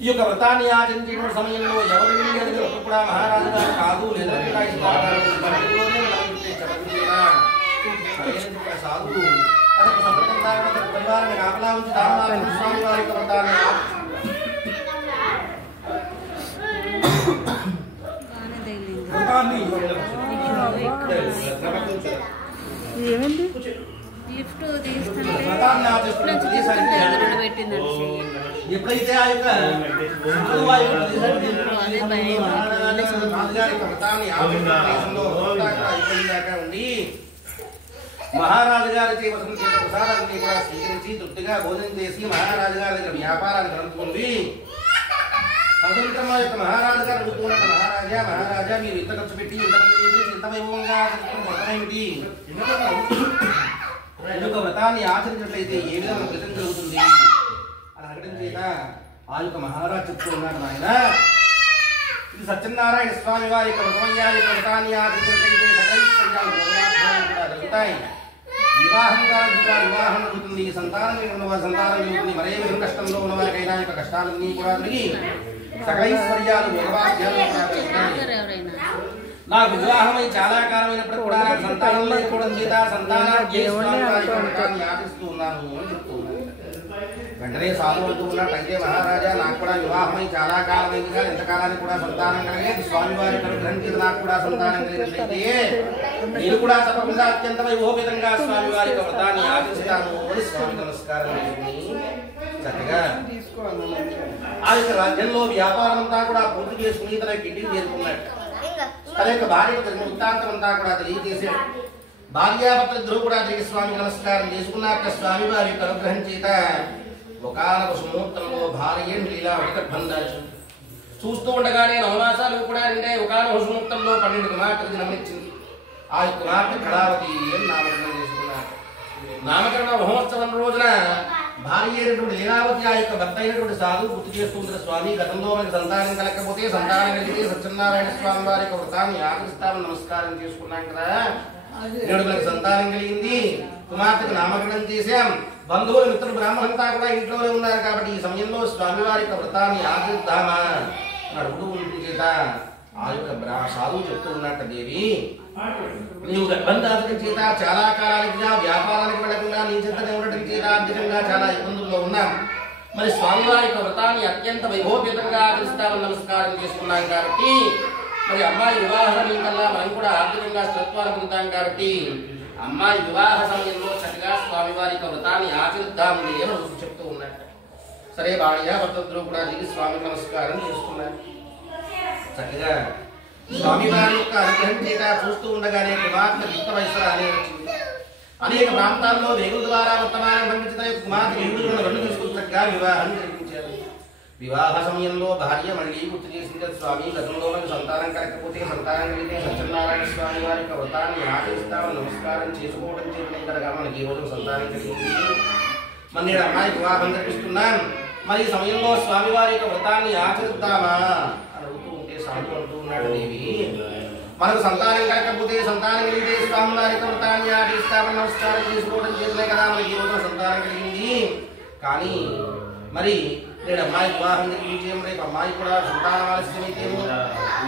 ఈ యొక్క వ్రతాన్ని ఆచరించిన సమయంలో ఎవరు వెళ్ళేది కూడా మహారాజు గారు కాదు లేదా సాధువు అతనికి సంప్రదంగా పరివారాన్ని కాపలా ఉంచి రామనారాయణ స్వామి వారి యొక్క వ్రతాన్ని ఏమైంది ఎప్పుడైతే ఆ యొక్క ఉంది మహారాజు గారి ప్రసాదాన్ని కూడా స్వీకరించి తృప్తిగా భోజనం చేసి మహారాజు గారి దగ్గర వ్యాపారాన్ని కలుపుకుంది. స్వతంత్రంలో యొక్క మహారాజు గారు అడుగుతున్నట్టు మహారాజా మీరు ఇంత ఖర్చు పెట్టి ఇంత వైభవంగా మొత్తమేమిటి యొక్క వ్రతాన్ని ఆచరించినట్లయితే ఏ విధంగా ఫలితం కలుగుతుంది అని అడగడం చేత ఆ యొక్క మహారాజు చెప్తూ ఉన్నాడు. ఆయన ఇది సత్యనారాయణ స్వామి వారి యొక్క వ్రతాన్ని ఆచరించినట్లయితే సకలైశ్వర్యాలు జరుగుతాయి. వివాహంగా వివాహం జరుగుతుంది, సంతానం ఉన్నవారి సంతానం జరుగుతుంది, మరే విధంగా కష్టంలో ఉన్నవారికైనా యొక్క కష్టాలన్నీ కూడా జరిగి సకలైశ్వర్యాలు నాకు వివాహమై చాలా కాలమైనప్పుడు కూడా నాకు సంతానం లేకపోవడం చేత సంతానాన్ని ఆశిస్తూ ఉన్నాను అని చెప్తూ ఉన్నాను. వెంటనే సాధువు అంటూ ఉన్నట్టు అయితే మహారాజా నాకు కూడా వివాహమై చాలా కాలమైంది కానీ ఎంతకాలానికి కూడా సంతానం కలిగేది స్వామివారి అనుగ్రహం చేత నాకు కూడా సంతానం కలిగినట్లయితే నేను కూడా తప్పకుండా అత్యంత వైభోపేతంగా స్వామివారి వ్రతాన్ని ఆచరిస్తాను అని స్వామి నమస్కారం చక్కగా ఆ యొక్క రాజ్యంలో వ్యాపారం అంతా కూడా పూర్తి చేసుకుని తన ఇంటికి చేరుకున్నాడు. తన యొక్క భార్య వృత్తాంతం అంతా కూడా తెలియజేశాడు. భార్యాభర్తలిద్దరూ కూడా స్వామికి నమస్కారం చేసుకున్నాక స్వామి వారి యొక్క అనుగ్రహం చేత ఒకనొక సుముహూర్తంలో భార్య ఇలా గర్భం దాల్చింది. చూస్తూ ఉండగానే నవమాసాలు కూడా నిండాయి. ఒకనొక సుముహూర్తంలో 12 కుమార్తెలకు జన్మనిచ్చింది. ఆ కుమార్తె కళావతి అని నామకరణం చేసుకున్నారు. నామకరణ మహోత్సవం రోజున భార్య అయినటువంటి లీలావతి ఆ యొక్క భర్త అయినటువంటి సాధువు గుర్తు చేస్తుంటారు. స్వామి గతంలో మనకి సంతానం కలగకపోతే సంతానం కలిగితే సత్యనారాయణ స్వామి వారి యొక్క వ్రతాన్ని ఆచరిస్తామని నమస్కారం చేసుకున్నాం కదా. నేడు మనకి సంతానం కలిగింది, కుమార్తెకు నామకరణం చేశాం, బంధువులు మిత్రులు బ్రాహ్మణంతా కూడా ఇంట్లోనే ఉన్నారు కాబట్టి ఈ సమయంలో స్వామివారి యొక్క వ్రతాన్ని ఆచరిద్దామా అడుగుతూ ఉంటుంది చేత ఆ యొక్క సాధువు చెప్తూ ఉన్నట్ట దేవి నీవు గర్భం దాచడం చేత చాలా కాలానికి వ్యాపారానికి వెళ్లకుండా నీ చెంతనే ఉండటం చేత ఆర్థికంగా చాలా ఇబ్బందుల్లో ఉన్నాం. మరి స్వామివారి యొక్క వ్రతాన్ని అత్యంత వైభోపేతంగా ఆచరిస్తామని నమస్కారం చేసుకున్నాం కాబట్టి మరి అమ్మాయి వివాహ సమయం కల్లా మనం కూడా ఆర్థికంగా స్థిరత్వాన్ని పొందుతాం కాబట్టి అమ్మాయి వివాహ సమయంలో చక్కగా స్వామివారి యొక్క వ్రతాన్ని ఆచరిద్దామని చెప్తూ ఉన్నట్టు. సరే భార్యాభర్తలు కూడా దిగి స్వామి నమస్కారం చేసుకున్నారు. చక్కగా స్వామివారి యొక్క అనుగ్రహం చేత చూస్తూ ఉండగానే కుమార్తె యుక్త వయసు అనే వచ్చింది. అనేక ప్రాంతాల్లో వేగుల ద్వారా వర్తమానం పంపించిన కుమార్తె హిందువులను 2 తీసుకున్నట్టుగా వివాహం జరిపించారు. వివాహ సమయంలో భార్య మళ్ళీ గుర్తు చేసింది స్వామి గతంలో మనకు సంతానం కలగకపోతే సంతానం కలిగితే సత్యనారాయణ స్వామి వారి యొక్క వ్రతాన్ని ఆచరిస్తామని నమస్కారం చేసుకోవడం చేతగా మనకి ఈ రోజు సంతానం కలిగింది. మన నేడు అమ్మాయి వివాహం జరిపిస్తున్నాం, మరి ఈ సమయంలో స్వామివారి యొక్క వ్రతాన్ని ఆచరిద్దామా అని అడుగుతూ ఉంటే సాధు అంటూ ఉన్నాడు దేవి మనకు సంతానం కలగకపోతే సంతానం కలిగితే స్వామివారి యొక్క వ్రతాన్ని ఆచరిస్తామని నమస్కారం చేసుకోవడం చేతనే కదా మనకి ఈ రోజు సంతానం కలిగింది. కానీ మరి నేడు అమ్మాయి వివాహం జరిపించేమో రేపు అమ్మాయి కూడా సంతానం ఆలస్యమైతేమో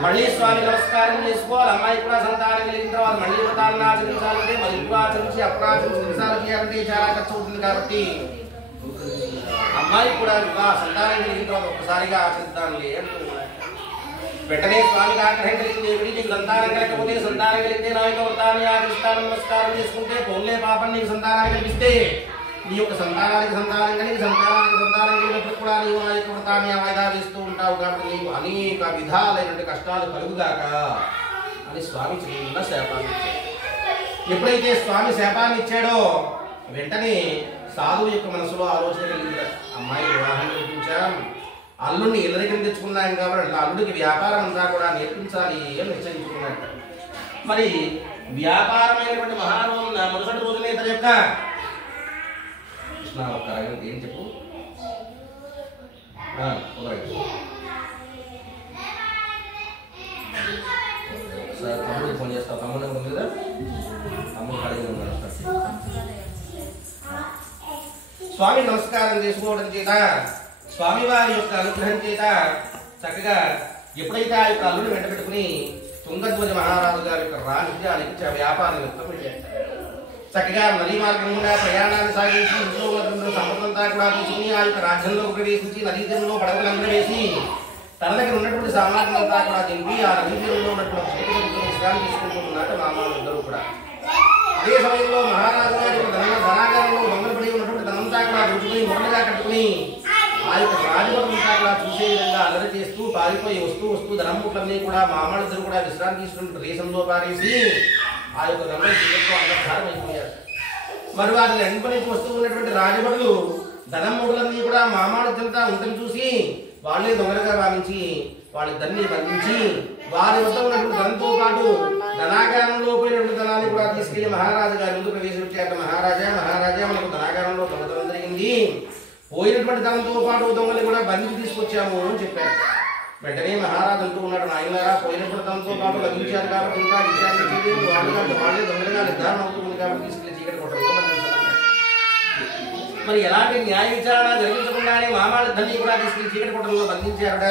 మళ్ళీ స్వామి నమస్కారం చేసుకోవాలి. అమ్మాయి కూడా సంతానం కలిగిన తర్వాత మళ్ళీ వ్రతాలను ఆచరించాలంటే మరి ఇప్పుడు ఆచరించి అప్పుడు ఆచరించి నిమిషాలు చేయాలంటే చాలా ఖర్చు అవుతుంది కాబట్టి అమ్మాయి కూడా సంతానం కలిగిన తర్వాత ఒక్కసారిగా ఆచరిద్దాంలే అంటూ వెంటనే స్వామికి ఆగ్రహం కలిగింది. ఏమిటి నీకు సంతానం కలగకపోతే సంతానం కలిగితే నా యొక్క వ్రతాన్ని ఆచరిస్తాను నమస్కారం చేసుకుంటే పోన్లే పాపం నీకు సంతానాన్ని కలిగిస్తే నీ యొక్క సంతానానికి సంతానం కలిగినప్పుడు కూడా నీవు నా యొక్క వ్రతాన్ని వాయిదా వేస్తూ ఉంటావు కాబట్టి నీకు అనేక విధాలైన కష్టాలు కలుగుగాక అని స్వామి చిన్న శాపాన్ని ఇచ్చాడు. ఎప్పుడైతే స్వామి శాపాన్ని ఇచ్చాడో వెంటనే సాధువు యొక్క మనసులో ఆలోచన కలిగింది. అమ్మాయి వివాహం జరిపించాం, అల్లుడిని ఇళ్ళ దగ్గర తెచ్చుకున్నాం కాబట్టి అల్లుడికి వ్యాపారం అంతా కూడా నేర్పించాలి అని నిశ్చయించుకున్నట్టు. మరి వ్యాపారమైనటువంటి మహారోజు మరుసటి రోజునే తన యొక్క ఒక ఏం చెప్పు తమ్ముడికి ఫోన్ చేస్తావు, తమ్ముడు ఉంది కదా స్వామి నమస్కారం చేసుకోవడం చేత స్వామివారి యొక్క అనుగ్రహం చేత చక్కగా ఎప్పుడైతే ఆ యొక్క అల్లుని వెంట పెట్టుకుని తుంగధ్వజ మహారాజు గారి యొక్క రాజ్యానికి వ్యాపార నిమిత్తం వెళ్ళారు. చక్కగా నదీ మార్గంగా ప్రయాణాన్ని సాగించి ఇంట్లో ఉన్నటువంటి సంపదంతా కూడా తీసుకుని ఆ యొక్క రాజ్యంలో ప్రవేశించి నదీ తీరంలో పడవలందరూ వేసి తన దగ్గర ఉన్నటువంటి సామాగ్రినంతా కూడా దింపి ఆ నదీ తీరంలో ఉన్నటువంటి చేతులతో విశ్రాంతి తీసుకుంటున్నట్టు మామూలు ఇద్దరు కూడా. అదే సమయంలో మహారాజు గారి యొక్క ధనాగారంలో దొంగలపడి ఉన్నటువంటి ధనంతా కూడా దొరుకుని మొండగా కట్టుకుని ఆ యొక్క రాజభవనంతా కూడా చూసే విధంగా అల్లరి చేస్తూ పారిపోయి వస్తూ ధనముట్లన్నీ కూడా మామూలు కూడా విశ్రాంతి తీసుకున్న దేశంలో పారేసి ఆ యొక్క దొంగల జీవితంలో అంతర్ధారం అయిపోయారు. మరి వారిని వెంటనేసి వస్తూ ఉన్నటువంటి రాజభటులు ధనముట్లన్నీ కూడా మామాడుతంతా ఉంటని చూసి వాళ్ళే దొంగలుగా భావించి వాళ్ళిద్దరిని బంధించి వారి వద్ద ఉన్నటువంటి ధనంతో పాటు ధనాగారంలో పోయినటువంటి ధనాన్ని కూడా తీసుకెళ్లి మహారాజు గారి ముందు ప్రవేశించారు. మహారాజా మనకు ధనాగారంలో దొంగతనం జరిగింది, పోయినటువంటి ధనంతో పాటు దొంగలు కూడా బంధించి తీసుకొచ్చాము అని చెప్పారు. వెంటనే మహారాజు అంటూ ఉన్నాడు, నాయనలారా పోయినటువంటి ధనంతో పాటు లభించారు కాబట్టి ఇంకా విచారించేది వాళ్ళే దొంగలుగా నిర్ధారణ అవుతుంది కాబట్టి తీసుకెళ్లి చీకటి కొట్టడంలో బంధించాలన్నారు. మరి ఎలాంటి న్యాయ విచారణ జరిగించకుండానే మామాళ్ళిద్దరినీ కూడా తీసుకెళ్లి చీకటి కొట్టడంలో బంధించారట.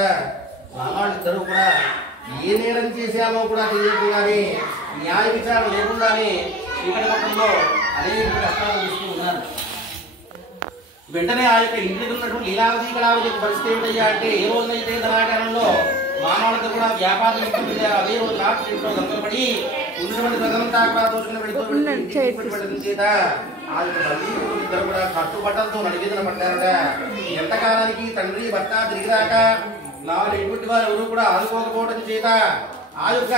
మామాళ్ళిద్దరూ కూడా ఏ నేరం చేశామో కూడా తెలియకుండానే న్యాయ విచారణ లేకుండానే చీకటి కొట్టడంలో అనేక కష్టాలు చూస్తూ ఉన్నారు. వెంటనే ఆ యొక్క ఇంటికి ఉన్నటువంటి లీలావతి కళావతి పరిస్థితి ఏమిటయ్యా అంటే, ఏ రోజునైతే ధనాగారంలో మామాళ్ళతో కూడా వ్యాపారం అదే రోజు రాత్రి ఇంట్లో దొంగలపడి ఉన్నటువంటి ప్రజలంతా కూడా దోచుకుని వెళ్ళిపోవడం చేత ఆ యొక్క బంధువులు ఇద్దరు కూడా కట్టుబట్టలతో నడివేదన పడ్డారట. ఎంతకాలానికి తండ్రి భర్త తిరిగిరాక ఎటువంటి వారు ఎవరు కూడా ఆదుకోకపోవడం చేత ఆ యొక్క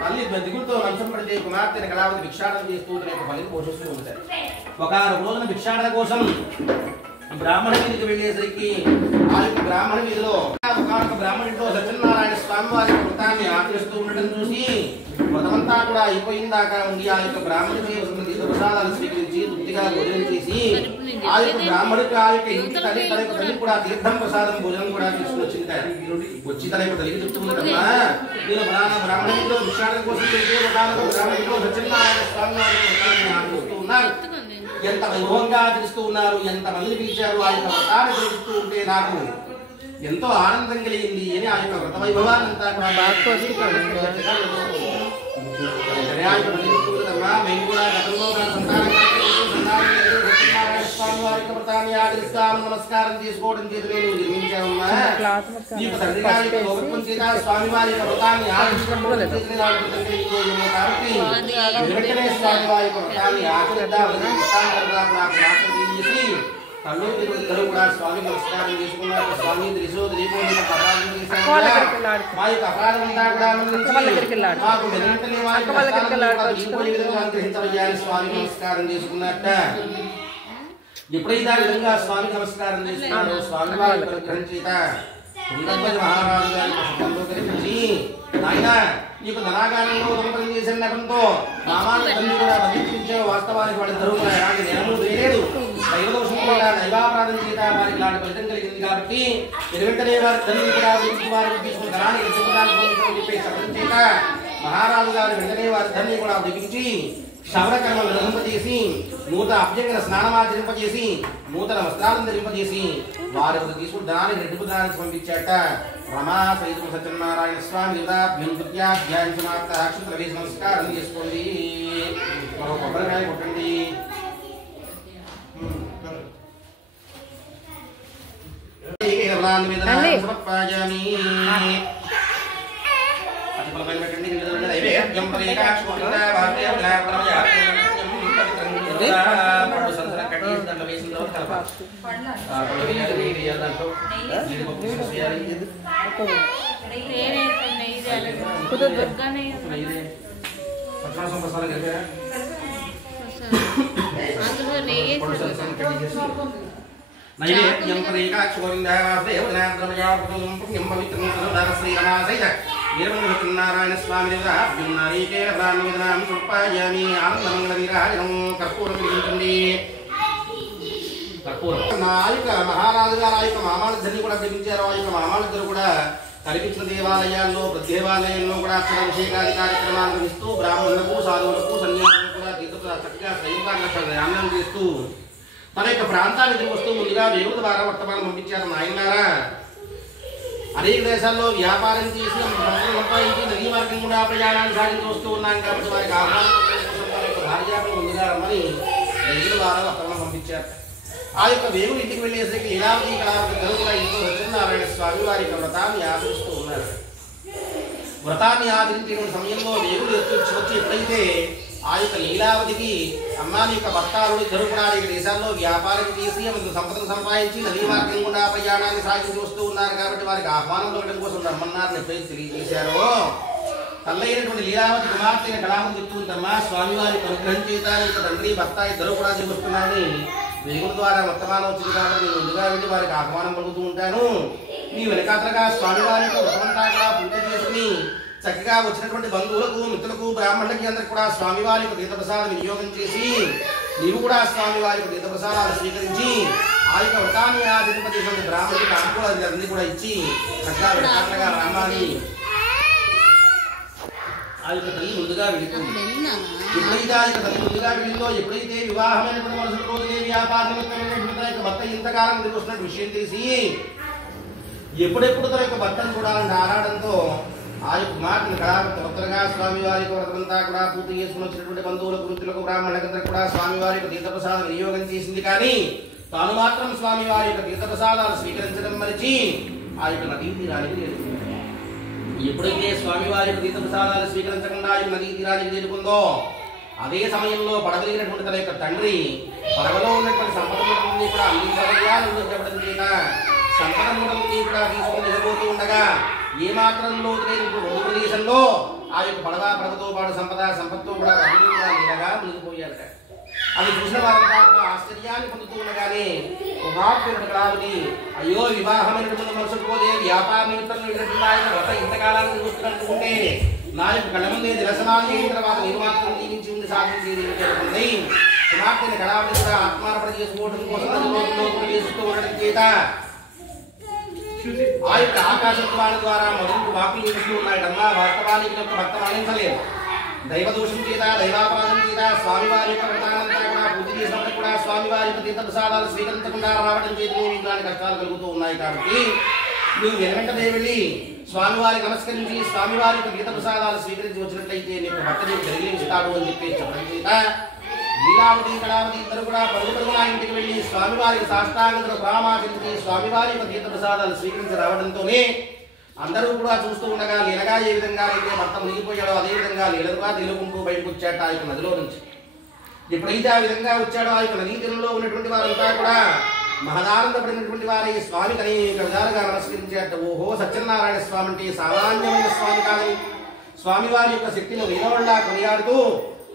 తల్లి దిగులతో మంచం పడితే కుమార్తెని కళావతి భిక్షాటన చేస్తూ పల్లిని పోషిస్తూ ఉంటారు. ఒక రోజున భిక్షాటన కోసం బ్రాహ్మణ వీధికి వెళ్ళేసరికి ఆ యొక్క బ్రాహ్మణ వీధిలో ఒక బ్రాహ్మణుడితో సత్యనారాయణ స్వామి వారి వృతాన్ని ఆచరిస్తూ ఉండటం చూసి వ్రతమంతా కూడా అయిపోయిందాకా ఉండి ఆ యొక్క బ్రాహ్మణుడి ప్రసాదాలు స్వీకరించి తృప్తిగా భోజనం చేసి ఆ యొక్క బ్రాహ్మణుడికి ఆ యొక్క ఇంటి తల్లి కూడా తీర్థం ప్రసాదం భోజనం కూడా తీసుకుని వచ్చింది. వచ్చి తన యొక్క తల్లికి చెప్తుందమ్మా, నేను బ్రాహ్మణుడిలో భిక్షాటన కోసం బ్రాహ్మణుడిలో సత్యనారాయణ స్వామి వారిని ఆచరిస్తూ ఉన్నారు. ఎంత వైభవంగా ఆచరిస్తూ ఉన్నారు, ఎంత మందిని పిలిచారు, ఆ యొక్క వ్రతాన్ని చేస్తూ ఉంటే నాకు ఎంతో ఆనందం కలిగింది అని ఆ యొక్క వ్రత వైభవాన్ని అంతా మేము కూడా గతంలో స్వామి వారి వ్రతాన్ని ఆచరిస్తాము, నమస్కారం చేసుకోవడం చేత నేను నిర్మించామమ్మా. నీకు తండ్రి గారి గౌరవం చేత స్వామి వారి వ్రతాన్ని ఆచరించడం కాబట్టి వెంటనే స్వామి వారి వ్రతాన్ని ఆచరిద్దామని చేసి కళ్ళు ఇద్దరు కూడా స్వామి నమస్కారం చేసుకున్నారు. స్వామి త్రిశో త్రికోణ అపరాధం చేశారు. మా యొక్క అపరాధం అంతా కూడా మాకు వెంటనే స్వామి నమస్కారం చేసుకున్నట్ట. ఎప్పుడైతే ఆ విధంగా స్వామి నమస్కారం చేసుకున్నారో స్వామి వారి అనుగ్రహం చేత తుంగధ్వజ మహారాజు గారి సుఖంలో కనిపించి, నాయన నీకు ధనాగారంలో దొంగతనం చేసిన నెపంతో మామాళ్ళని కూడా బంధించావు. వాస్తవానికి వాళ్ళిద్దరూ కూడా ఎలాంటి నేరము చేయలేదు, దైవదోషం కూడా దైవాపరాధం చేత వారికి ఇలాంటి ఫలితం కలిగింది కాబట్టి వెంటనే వారి తల్లిని కూడా వారికి తీసుకుని ధనాన్ని చెప్పి శబ్దం చేత మహారాజు గారు వెంటనే వారి తల్లిని కూడా విడిపించి శవర కర్మలు నిర్వహింపజేసి నూతన అభ్యంగన స్నానమాచరింపజేసి నూతన వస్త్రాలను ధరింపజేసి వారి తీసుకుని ధనాన్ని రెడ్డిపు ధనానికి పంపించాట. రమా సైతం సత్యనారాయణ స్వామి యుధాభ్యం సమాప్త అక్షంతల వేసి నమస్కారం చేసుకోండి. మరో కొబ్బరికాయ కొట్టండి. నైవేద్యం నారాయణ స్వామి కర్పూరం వెలిగించండి. కర్పూరం ఆ యొక్క మహారాజు గారు ఆ యొక్క మామాళ్ళిద్దరిని కూడా పిలిపించారు. ఆ యొక్క మామాళ్ళిద్దరు కూడా కనిపించిన దేవాలయాల్లో ప్రతి దేవాలయంలో కూడా అక్షరాభిషేకాది కార్యక్రమాలు నిర్వహిస్తూ బ్రాహ్మణులకు సాధువులకు సన్యాసులకు కూడా చక్కగా స్వయంగా చేస్తూ తన యొక్క ప్రాంతాన్ని తిరిగి వస్తూ ముందుగా వేగుల ద్వారా వర్తమానం పంపించారు నాయనారా. అనేక దేశాల్లో వ్యాపారం చేసి సంపాదించి నదీ మార్గం కూడా ప్రయాణాన్ని సాగించి వస్తూ ఉన్నాం కాబట్టి వారికి ఆహ్వానం కోసం తన యొక్క భార్యాపై ముందుగా రమ్మని వేగుల ద్వారా వర్తమానం పంపించారు. ఆ యొక్క వేగులు ఇంటికి వెళ్ళేసరికి లీలావతి కళావతి గరువుగా ఇంట్లో సత్యనారాయణ స్వామి వారి యొక్క వ్రతాన్ని ఆచరిస్తూ ఉన్నారు. వ్రతాన్ని ఆచరించిన సమయంలో వేగులు వచ్చి ఎప్పుడైతే ఆ యొక్క లీలావతికి అమ్మాని యొక్క భర్తారుడు ఇద్దరు కూడా ఈ దేశాల్లో వ్యాపారం చేసి అందుకు సంపదను సంపాదించి నదీ మార్గం కూడా ప్రయాణాన్ని సాగించి వస్తూ ఉన్నారు కాబట్టి వారికి ఆహ్వానం దొరకడం కోసం రమ్మన్నారని ఎప్పుడైతే తెలియజేశారో తల్లైనటువంటి లీలావతి కుమార్తె కళావతి చెప్తుందమ్మా స్వామివారికి అనుగ్రహం చేత తండ్రి భర్త ఇద్దరు కూడా వస్తున్నారని వేగుల ద్వారా వర్తమానం వచ్చింది కాబట్టి నేను ముందుగా వెళ్ళి వారికి ఆహ్వానం పలుకుతూ ఉంటాను. మీ వెనకాతలుగా స్వామివారి యొక్క వ్రతమంతా కూడా పూర్తి చేసుకుని చక్కగా వచ్చినటువంటి బంధువులకు మిత్రులకు బ్రాహ్మణులకి అందరికి కూడా స్వామివారి యొక్క తీర్థప్రసాదం వినియోగం చేసి నీవు కూడా స్వామివారి యొక్క తీర్థప్రసాదాలు స్వీకరించి ఆ యొక్క వ్రతాన్ని ఆచరింపజేసినటువంటి బ్రాహ్మణుడికి అనుకూలాన్ని అన్ని కూడా ఇచ్చి చక్కగా వెనకాతలుగా రామాని ఆ యొక్క తల్లి ముందుగా వెళుతుంది. ఎప్పుడైతే ఆ యొక్క తల్లి ముందుగా వెళ్ళిందో ఎప్పుడైతే వివాహమైనటువంటి మరుసటి రోజునే వ్యాపారమైనటువంటి భర్త ఇంతకాలం తిరిగి వస్తున్నట్టు విషయం తెలిసి ఎప్పుడెప్పుడు తన యొక్క భర్తను చూడాలని ఆరాడంతో ఆ యొక్క కుమార్తెను కళావతి భక్తులుగా స్వామివారి వ్రతమంతా కూడా పూర్తి చేసుకుని వచ్చినటువంటి బంధువులకు వృత్తులకు బ్రాహ్మణులందరూ కూడా స్వామివారి యొక్క తీర్థప్రసాదం వినియోగం చేసింది. కానీ తాను మాత్రం స్వామివారి యొక్క తీర్థప్రసాదాలు స్వీకరించడం మరిచి ఆ యొక్క నదీ తీరానికి చేరుకుంది. ఎప్పుడైతే స్వామివారి యొక్క తీర్థప్రసాదాలు స్వీకరించకుండా ఈ నదీ తీరానికి చేరుకుందో అదే సమయంలో పడగలిగినటువంటి తన యొక్క తండ్రి పడవలో ఉన్నటువంటి సంపదములన్నీ కూడా అందించబడడం చేత సంపద మూటలన్నీ కూడా తీసుకుని నిలబోతూ ఉండగా ఏమాత్రంలో రెండు ప్రదేశంలో ఆ యొక్క పడవతో పాటు సంపత్తో కూడా నీడగా మునిగిపోయారట. అది చూసిన వారంతా కూడా ఆశ్చర్యాన్ని పొందుతూ ఉండగానే కుమార్తెను కళావతి అయ్యో వివాహమైనటువంటి మరుసటి పోతే వ్యాపార నిమిత్తం వ్రత ఇంతకాలాన్ని చూస్తున్నట్టుకుంటే నా యొక్క కళ్ళ ముందే నిరసనాలు చేయడం తర్వాత నేను మాత్రం జీవించి ఉంది సాధించేది కుమార్తెని కళావతి కూడా ఆత్మార్పణ చేసుకోవడం కోసం చేస్తూ ఉండడం చేత ఆ యొక్క ఆకాశత్వాల ద్వారా మొదటి వాకులు నిలుస్తూ ఉన్నాయటమ్మా. వాస్తవానికి యొక్క భక్త మరణించలేదు. దైవదోషం చేత దైవాపరాధం చేత స్వామివారి యొక్క వ్రతానంతా కూడా పూర్తి చేసినప్పుడు కూడా స్వామివారి యొక్క తీర్థప్రసాదాలు స్వీకరించకుండా రావడం చేత ఇలాంటి కష్టాలు కలుగుతూ ఉన్నాయి. కాబట్టి నువ్వు వెనువెంటనే వెళ్ళి స్వామివారికి నమస్కరించి స్వామివారి యొక్క తీర్థప్రసాదాలు స్వీకరించి వచ్చినట్లయితే నీ భర్త నీకు జరిగిస్తాడు అని చెప్పి చెప్పడం చేత లీలావతి కళావతి ఇద్దరు కూడా పరుగుపరుగున ఇంటికి వెళ్ళి స్వామివారికి సాష్టాంగ ప్రామాచరించి స్వామివారి యొక్క తీర్థప్రసాదాలు స్వీకరించి రావడంతోనే అందరూ కూడా చూస్తూ ఉండగా లీలగా ఏ విధంగా అయితే భర్త మునిగిపోయాడో అదే విధంగా లీలగా తేలుకుంటూ బయటకు వచ్చాట ఆ యొక్క నదిలో నుంచి. ఎప్పుడైతే ఆ విధంగా వచ్చాడో ఆ యొక్క నదీ తీరంలో ఉన్నటువంటి వారంతా కూడా మహదానందపడినటువంటి వారి స్వామికి అనేక విధాలుగా నమస్కరించారట. ఓహో సత్యనారాయణ స్వామి అంటే సామాన్యమైన స్వామి కాదని స్వామివారి యొక్క శక్తిని వినోళ్ళ కొనియాడుతూ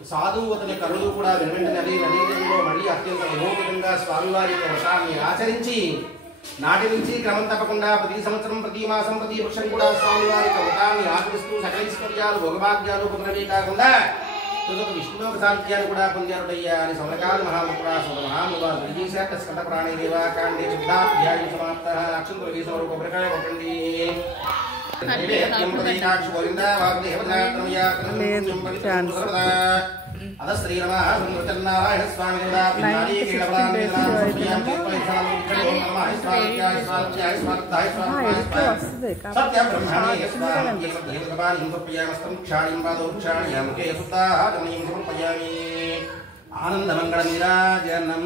సాధువు అతని కరులు కూడా వెనువెంటనే నదీలో మళ్ళీ అత్యంత వినోదంగా స్వామివారి యొక్క వ్రతాన్ని ఆచరించి నాటి నుంచి క్రమం తప్పకుండా ప్రతి సంవత్సరం ప్రతి మాసం ప్రతి వృక్షం కూడా స్వామివారి యొక్క వ్రతాన్ని ఆచరిస్తూ సకల ఐశ్వర్యాలు భోగభాగ్యాలు పొందడమే కాకుండా తుదకు విష్ణులోక సాంఖ్యాలు కూడా పొందారుడయ్యా అని సమకాల మహానుభావులు తెలియజేశాక స్కంద ప్రాణి దేవాకాండే శుద్ధాధ్యాయం సమాప్త అక్షంతుల గీసవరు కొబ్బరికాయ కొట్టండి. అద శ్రీరమణ నారాయణ స్వామి సత్య బ్రహ్మణే సమర్పయామి ఆనందమంగళ నీరాజనం.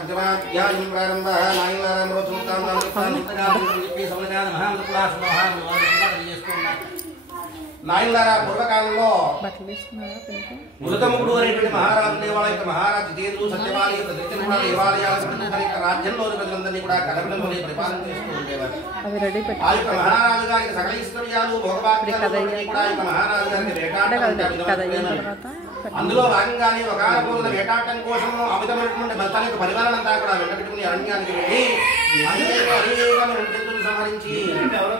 పంచమాధ్యాయం ప్రారంభ నాయనలారా పూర్వకాలంలో మృగముడు అనేటువంటి మహారాజు దేవాల యొక్క మహారాజు జితేంద్రుడు సత్యవాణి యొక్క దేవాలయాల రాజ్యంలోని ప్రజలందరినీ కూడా కడపడంలో పరిపాలన చేస్తూ ఉండేవారు. ఆ యొక్క మహారాజు గారికి సకల ఐశ్వర్యాలు భోగభాగ్యాలు కూడా యొక్క మహారాజు గారికి వేటాడటం అందులో భాగంగానే ఒక వేటాడటం కోసం అమితమైనటువంటి భర్తలకు పరిపాలనంతా కూడా వెంటబెట్టుకుని అరణ్యానికి వెళ్ళి సంహరించి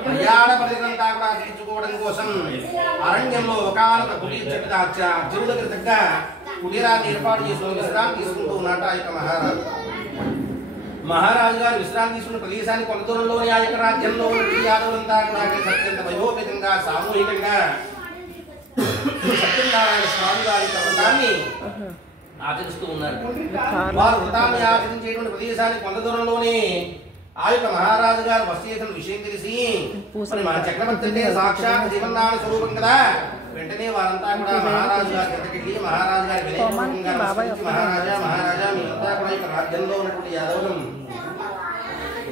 ప్రయాణ పరిధినంతా కూడా తీర్చుకోవడం కోసం అరణ్యంలో ఒకనొక కుటీర చెరువు దగ్గర కుటీరాన్ని ఏర్పాటు చేసుకుని విశ్రాంతి తీసుకుంటూ ఉన్నట్టు ఆ యొక్క మహారాజు మహారాజు గారు విశ్రాంతి తీసుకున్న ప్రదేశానికి కొంత దూరంలోనే ఆ యొక్క రాజ్యంలో ఉన్న యాదవులంతా కూడా అత్యంత వైభోపేతంగా సామూహికంగా సత్యనారాయణ స్వామి వారి వ్రతాన్ని ఆచరిస్తూ ఉన్నారు. వారు వ్రతాన్ని ఆచరించేటువంటి ప్రదేశానికి కొంత దూరంలోనే ఆ యొక్క మహారాజు గారు బస చేసిన విషయం తెలిసి మన చక్రవర్తి అంటే సాక్షాత్ జీవనారాయణ స్వరూపం కదా. వెంటనే వారంతా కూడా మహారాజు గారి దగ్గరికి మహారాజు గారి వినయంగా మహారాజా మహారాజా మీరంతా కూడా ఇక్కడ రాజ్యంలో ఉన్నటువంటి యాదవులం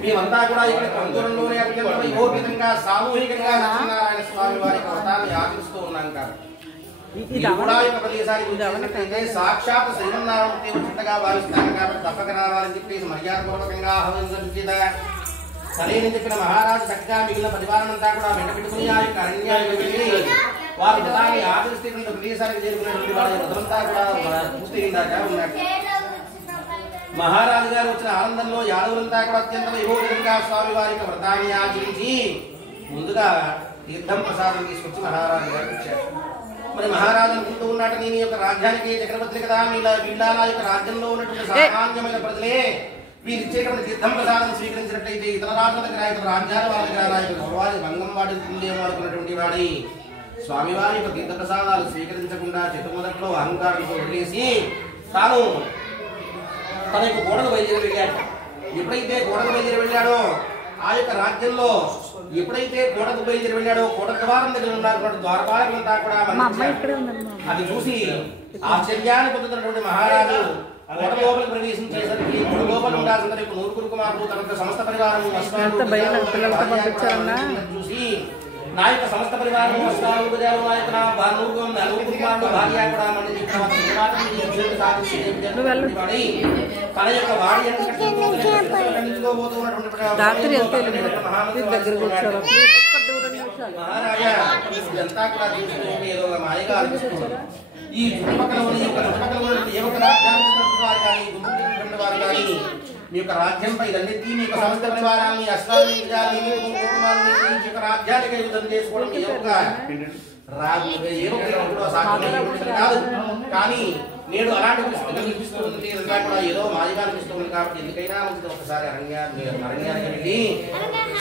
మేమంతా కూడా ఇక్కడ కొందూరంలోనే అత్యంత వైభోపేతంగా సామూహికంగా సత్యనారాయణ స్వామి వారి వ్రతాన్ని ఆచరిస్తూ ఉన్నాం కాబట్టి ఈ కూడా యొక్క ప్రదేశానికి సాక్షాత్ శ్రీమన్నారాయణ చిత్తగా భావిస్తాను కాబట్టి తప్పక రావాలని చెప్పేసి మర్యాదపూర్వకంగా ఆహ్వానించిన సరైన చెప్పిన మహారాజు చక్కగా మిగిలిన పరివారమంతా కూడా వెంట పెట్టుకుని ఆ యొక్క అరణ్యానికి వెళ్ళి వారి వ్రతాన్ని ఆచరిస్తే ప్రదేశానికి చేరుకున్నటువంటి వాళ్ళ వ్రతంతా కూడా పూర్తిగా ఉన్నట్టు మహారాజు గారు వచ్చిన ఆనందంలో యాదవులంతా కూడా అత్యంత వైభోగంగా స్వామి వారి యొక్క వ్రతాన్ని ఆచరించి ముందుగా తీర్థం ప్రసాదం తీసుకొచ్చి మహారాజు గారికి ఇచ్చారు. మరి మహారాజు అనుకుంటూ ఉన్నట్టు నేను యొక్క రాజ్యానికి చక్రవర్తి కదా వీళ్ళ యొక్క రాజ్యంలో ఉన్నటువంటి సామాన్యమైన ప్రజలే వీరు ఇచ్చేటువంటి తీర్థం ప్రసాదం స్వీకరించినట్లయితే ఇతర రాజుల దగ్గర ఇతర రాజ్యాల వాళ్ళ దగ్గర వారి భంగం వాడుతుందేమో అనుకున్నటువంటి వాడి స్వామివారి యొక్క తీర్థ ప్రసాదాలు స్వీకరించకుండా మొదట్లో అహంకారంతో వదిలేసి తాను తన యొక్క గోడకు బయలుదేరి వెళ్ళాడు. ఎప్పుడైతే గోడకు బయలుదేరి వెళ్ళాడో ఆ యొక్క రాజ్యంలో ఎప్పుడైతే కోటకు బయలుదేరి వెళ్ళాడో కోట ద్వారం దగ్గర ఉన్నటువంటి ద్వారపాలకులంతా కూడా అది చూసి ఆశ్చర్యాన్ని పొందుతున్నటువంటి మహారాజు కోట లోపలికి ప్రవేశించేసరికి కోట లోపల ఉండాల్సిన నూరుగురు కుమారులు తన సమస్త పరివారం చూసి నా యొక్క సమస్త పరివారం వస్తారు నా యొక్క నలుగురు కుమారులు భార్య కూడా తన యొక్క వాడి మహారాజా ఇదంతా కూడా చూస్తుంటే ఏదో మాయగా అనిపిస్తుంది. ఈ చుట్టుపక్కల ఏ ఒక్క రాజ్యాన్ని వారు కానీ గుంపుకున్నటువంటి వారు కానీ మీ యొక్క రాజ్యంపై ఇదన్నిటి మీ యొక్క సమస్త పరివారాన్ని అష్టాన్ని రాజ్యాన్ని కైవసం చేసుకోవడం ఏ ఒక్క కాదు. కానీ నేడు అలాంటి పరిస్థితులు కనిపిస్తుంది కూడా ఏదో మాయగా అనిపిస్తుంది కాబట్టి ఎందుకైనా మంచిది ఒకసారి అరణ్యానికి వెళ్ళి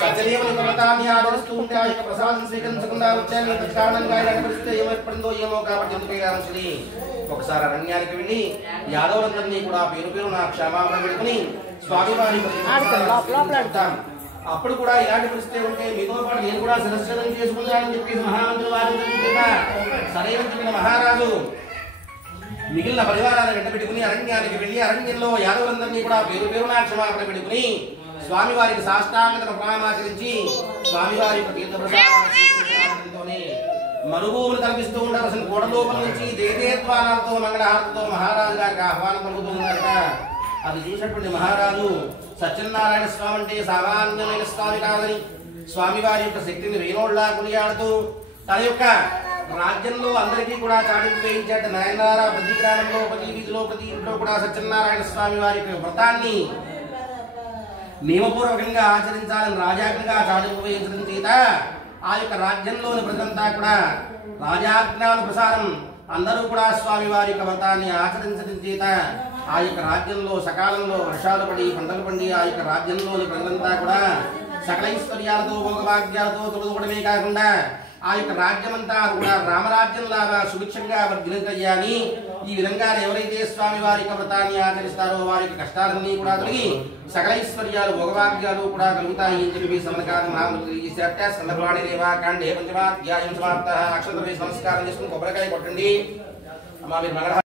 సత్యదేవుని పర్వతాన్ని ఆదరిస్తూ ఉంటే ఆ యొక్క ప్రసాదం స్వీకరించకుండా వచ్చాను కారణంగా ఇలాంటి పరిస్థితి ఏమైపడిందో ఏమో కాబట్టి ఎందుకైనా మంచిది ఒకసారి అరణ్యానికి వెళ్ళి యాదవులందరినీ కూడా పేరు పేరు నా క్షమాపణ పెట్టుకుని స్వామివారి అప్పుడు కూడా ఇలాంటి పరిస్థితి ఉంటే మీతో పాటు నేను కూడా శిరస్సేదం చేసుకున్నానని చెప్పేసి మహామంత్రి వారి సరైన మహారాజు మిగిలిన పరివారాన్ని వెంట పెట్టుకుని అరణ్యానికి వెళ్ళి అరణ్యంలో యాదవులందరినీ కూడా పేరు పేరునా క్షమాపణ పెట్టుకుని స్వామివారికి సాష్టాంగతను ప్రణామాచరించి స్వామివారి తీర్థ ప్రసాదంతోనే మరుభూమిని కల్పిస్తూ ఉండవలసిన కోట లోపల నుంచి దేదేత్వానాలతో మంగళహారతితో మహారాజు గారికి ఆహ్వానం పలుకుతున్నారట. అది చూసినటువంటి మహారాజు సత్యనారాయణ స్వామి అంటే సామాన్యమైన స్వామి కాదని స్వామివారి యొక్క శక్తిని వేణోళ్లా కొనియాడుతూ తన యొక్క రాజ్యంలో అందరికీ కూడా చాటింపు వేయించాట. నాయనారా ప్రతి గ్రామంలో ప్రతి వీధిలో ప్రతి ఇంట్లో కూడా సత్యనారాయణ స్వామి వారి యొక్క వ్రతాన్ని నియమపూర్వకంగా ఆచరించాలని రాజాజ్ఞగా చాటింపు వేయించడం చేత ఆ యొక్క రాజ్యంలోని ప్రజలంతా కూడా రాజాజ్ఞానుసారం అందరూ కూడా స్వామి వారి యొక్క వ్రతాన్ని ఆచరించడం చేత ఆ యొక్క రాజ్యంలో సకాలంలో వర్షాలు పడి పంటలు పండి ఆ యొక్క రాజ్యంలోని ప్రజలంతా కూడా సకలైశ్వర్యాలతో భోగభాగ్యాలతో తొలగడమే కాకుండా ఆ యొక్క రాజ్యమంతా కూడా రామరాజ్యంలాగా సుభిక్షంగా వర్ధిల్లించయ్యాని ఈ విధంగా ఎవరైతే స్వామి వారి యొక్క వ్రతాన్ని ఆచరిస్తారో వారికి కష్టాలన్నీ కూడా తొలగి సకలైశ్వర్యాలు భోగభాగ్యాలు కూడా కలుగుతాయి అని చెప్పి సమకాలం తెలియజేశారట. స్కందపురాణి రేవాకాండే పంచమాధ్యాయం సమాప్త. అక్షర నమస్కారం చేసుకుని కొబ్బరికాయ కొట్టండి. అమ్మా మీరు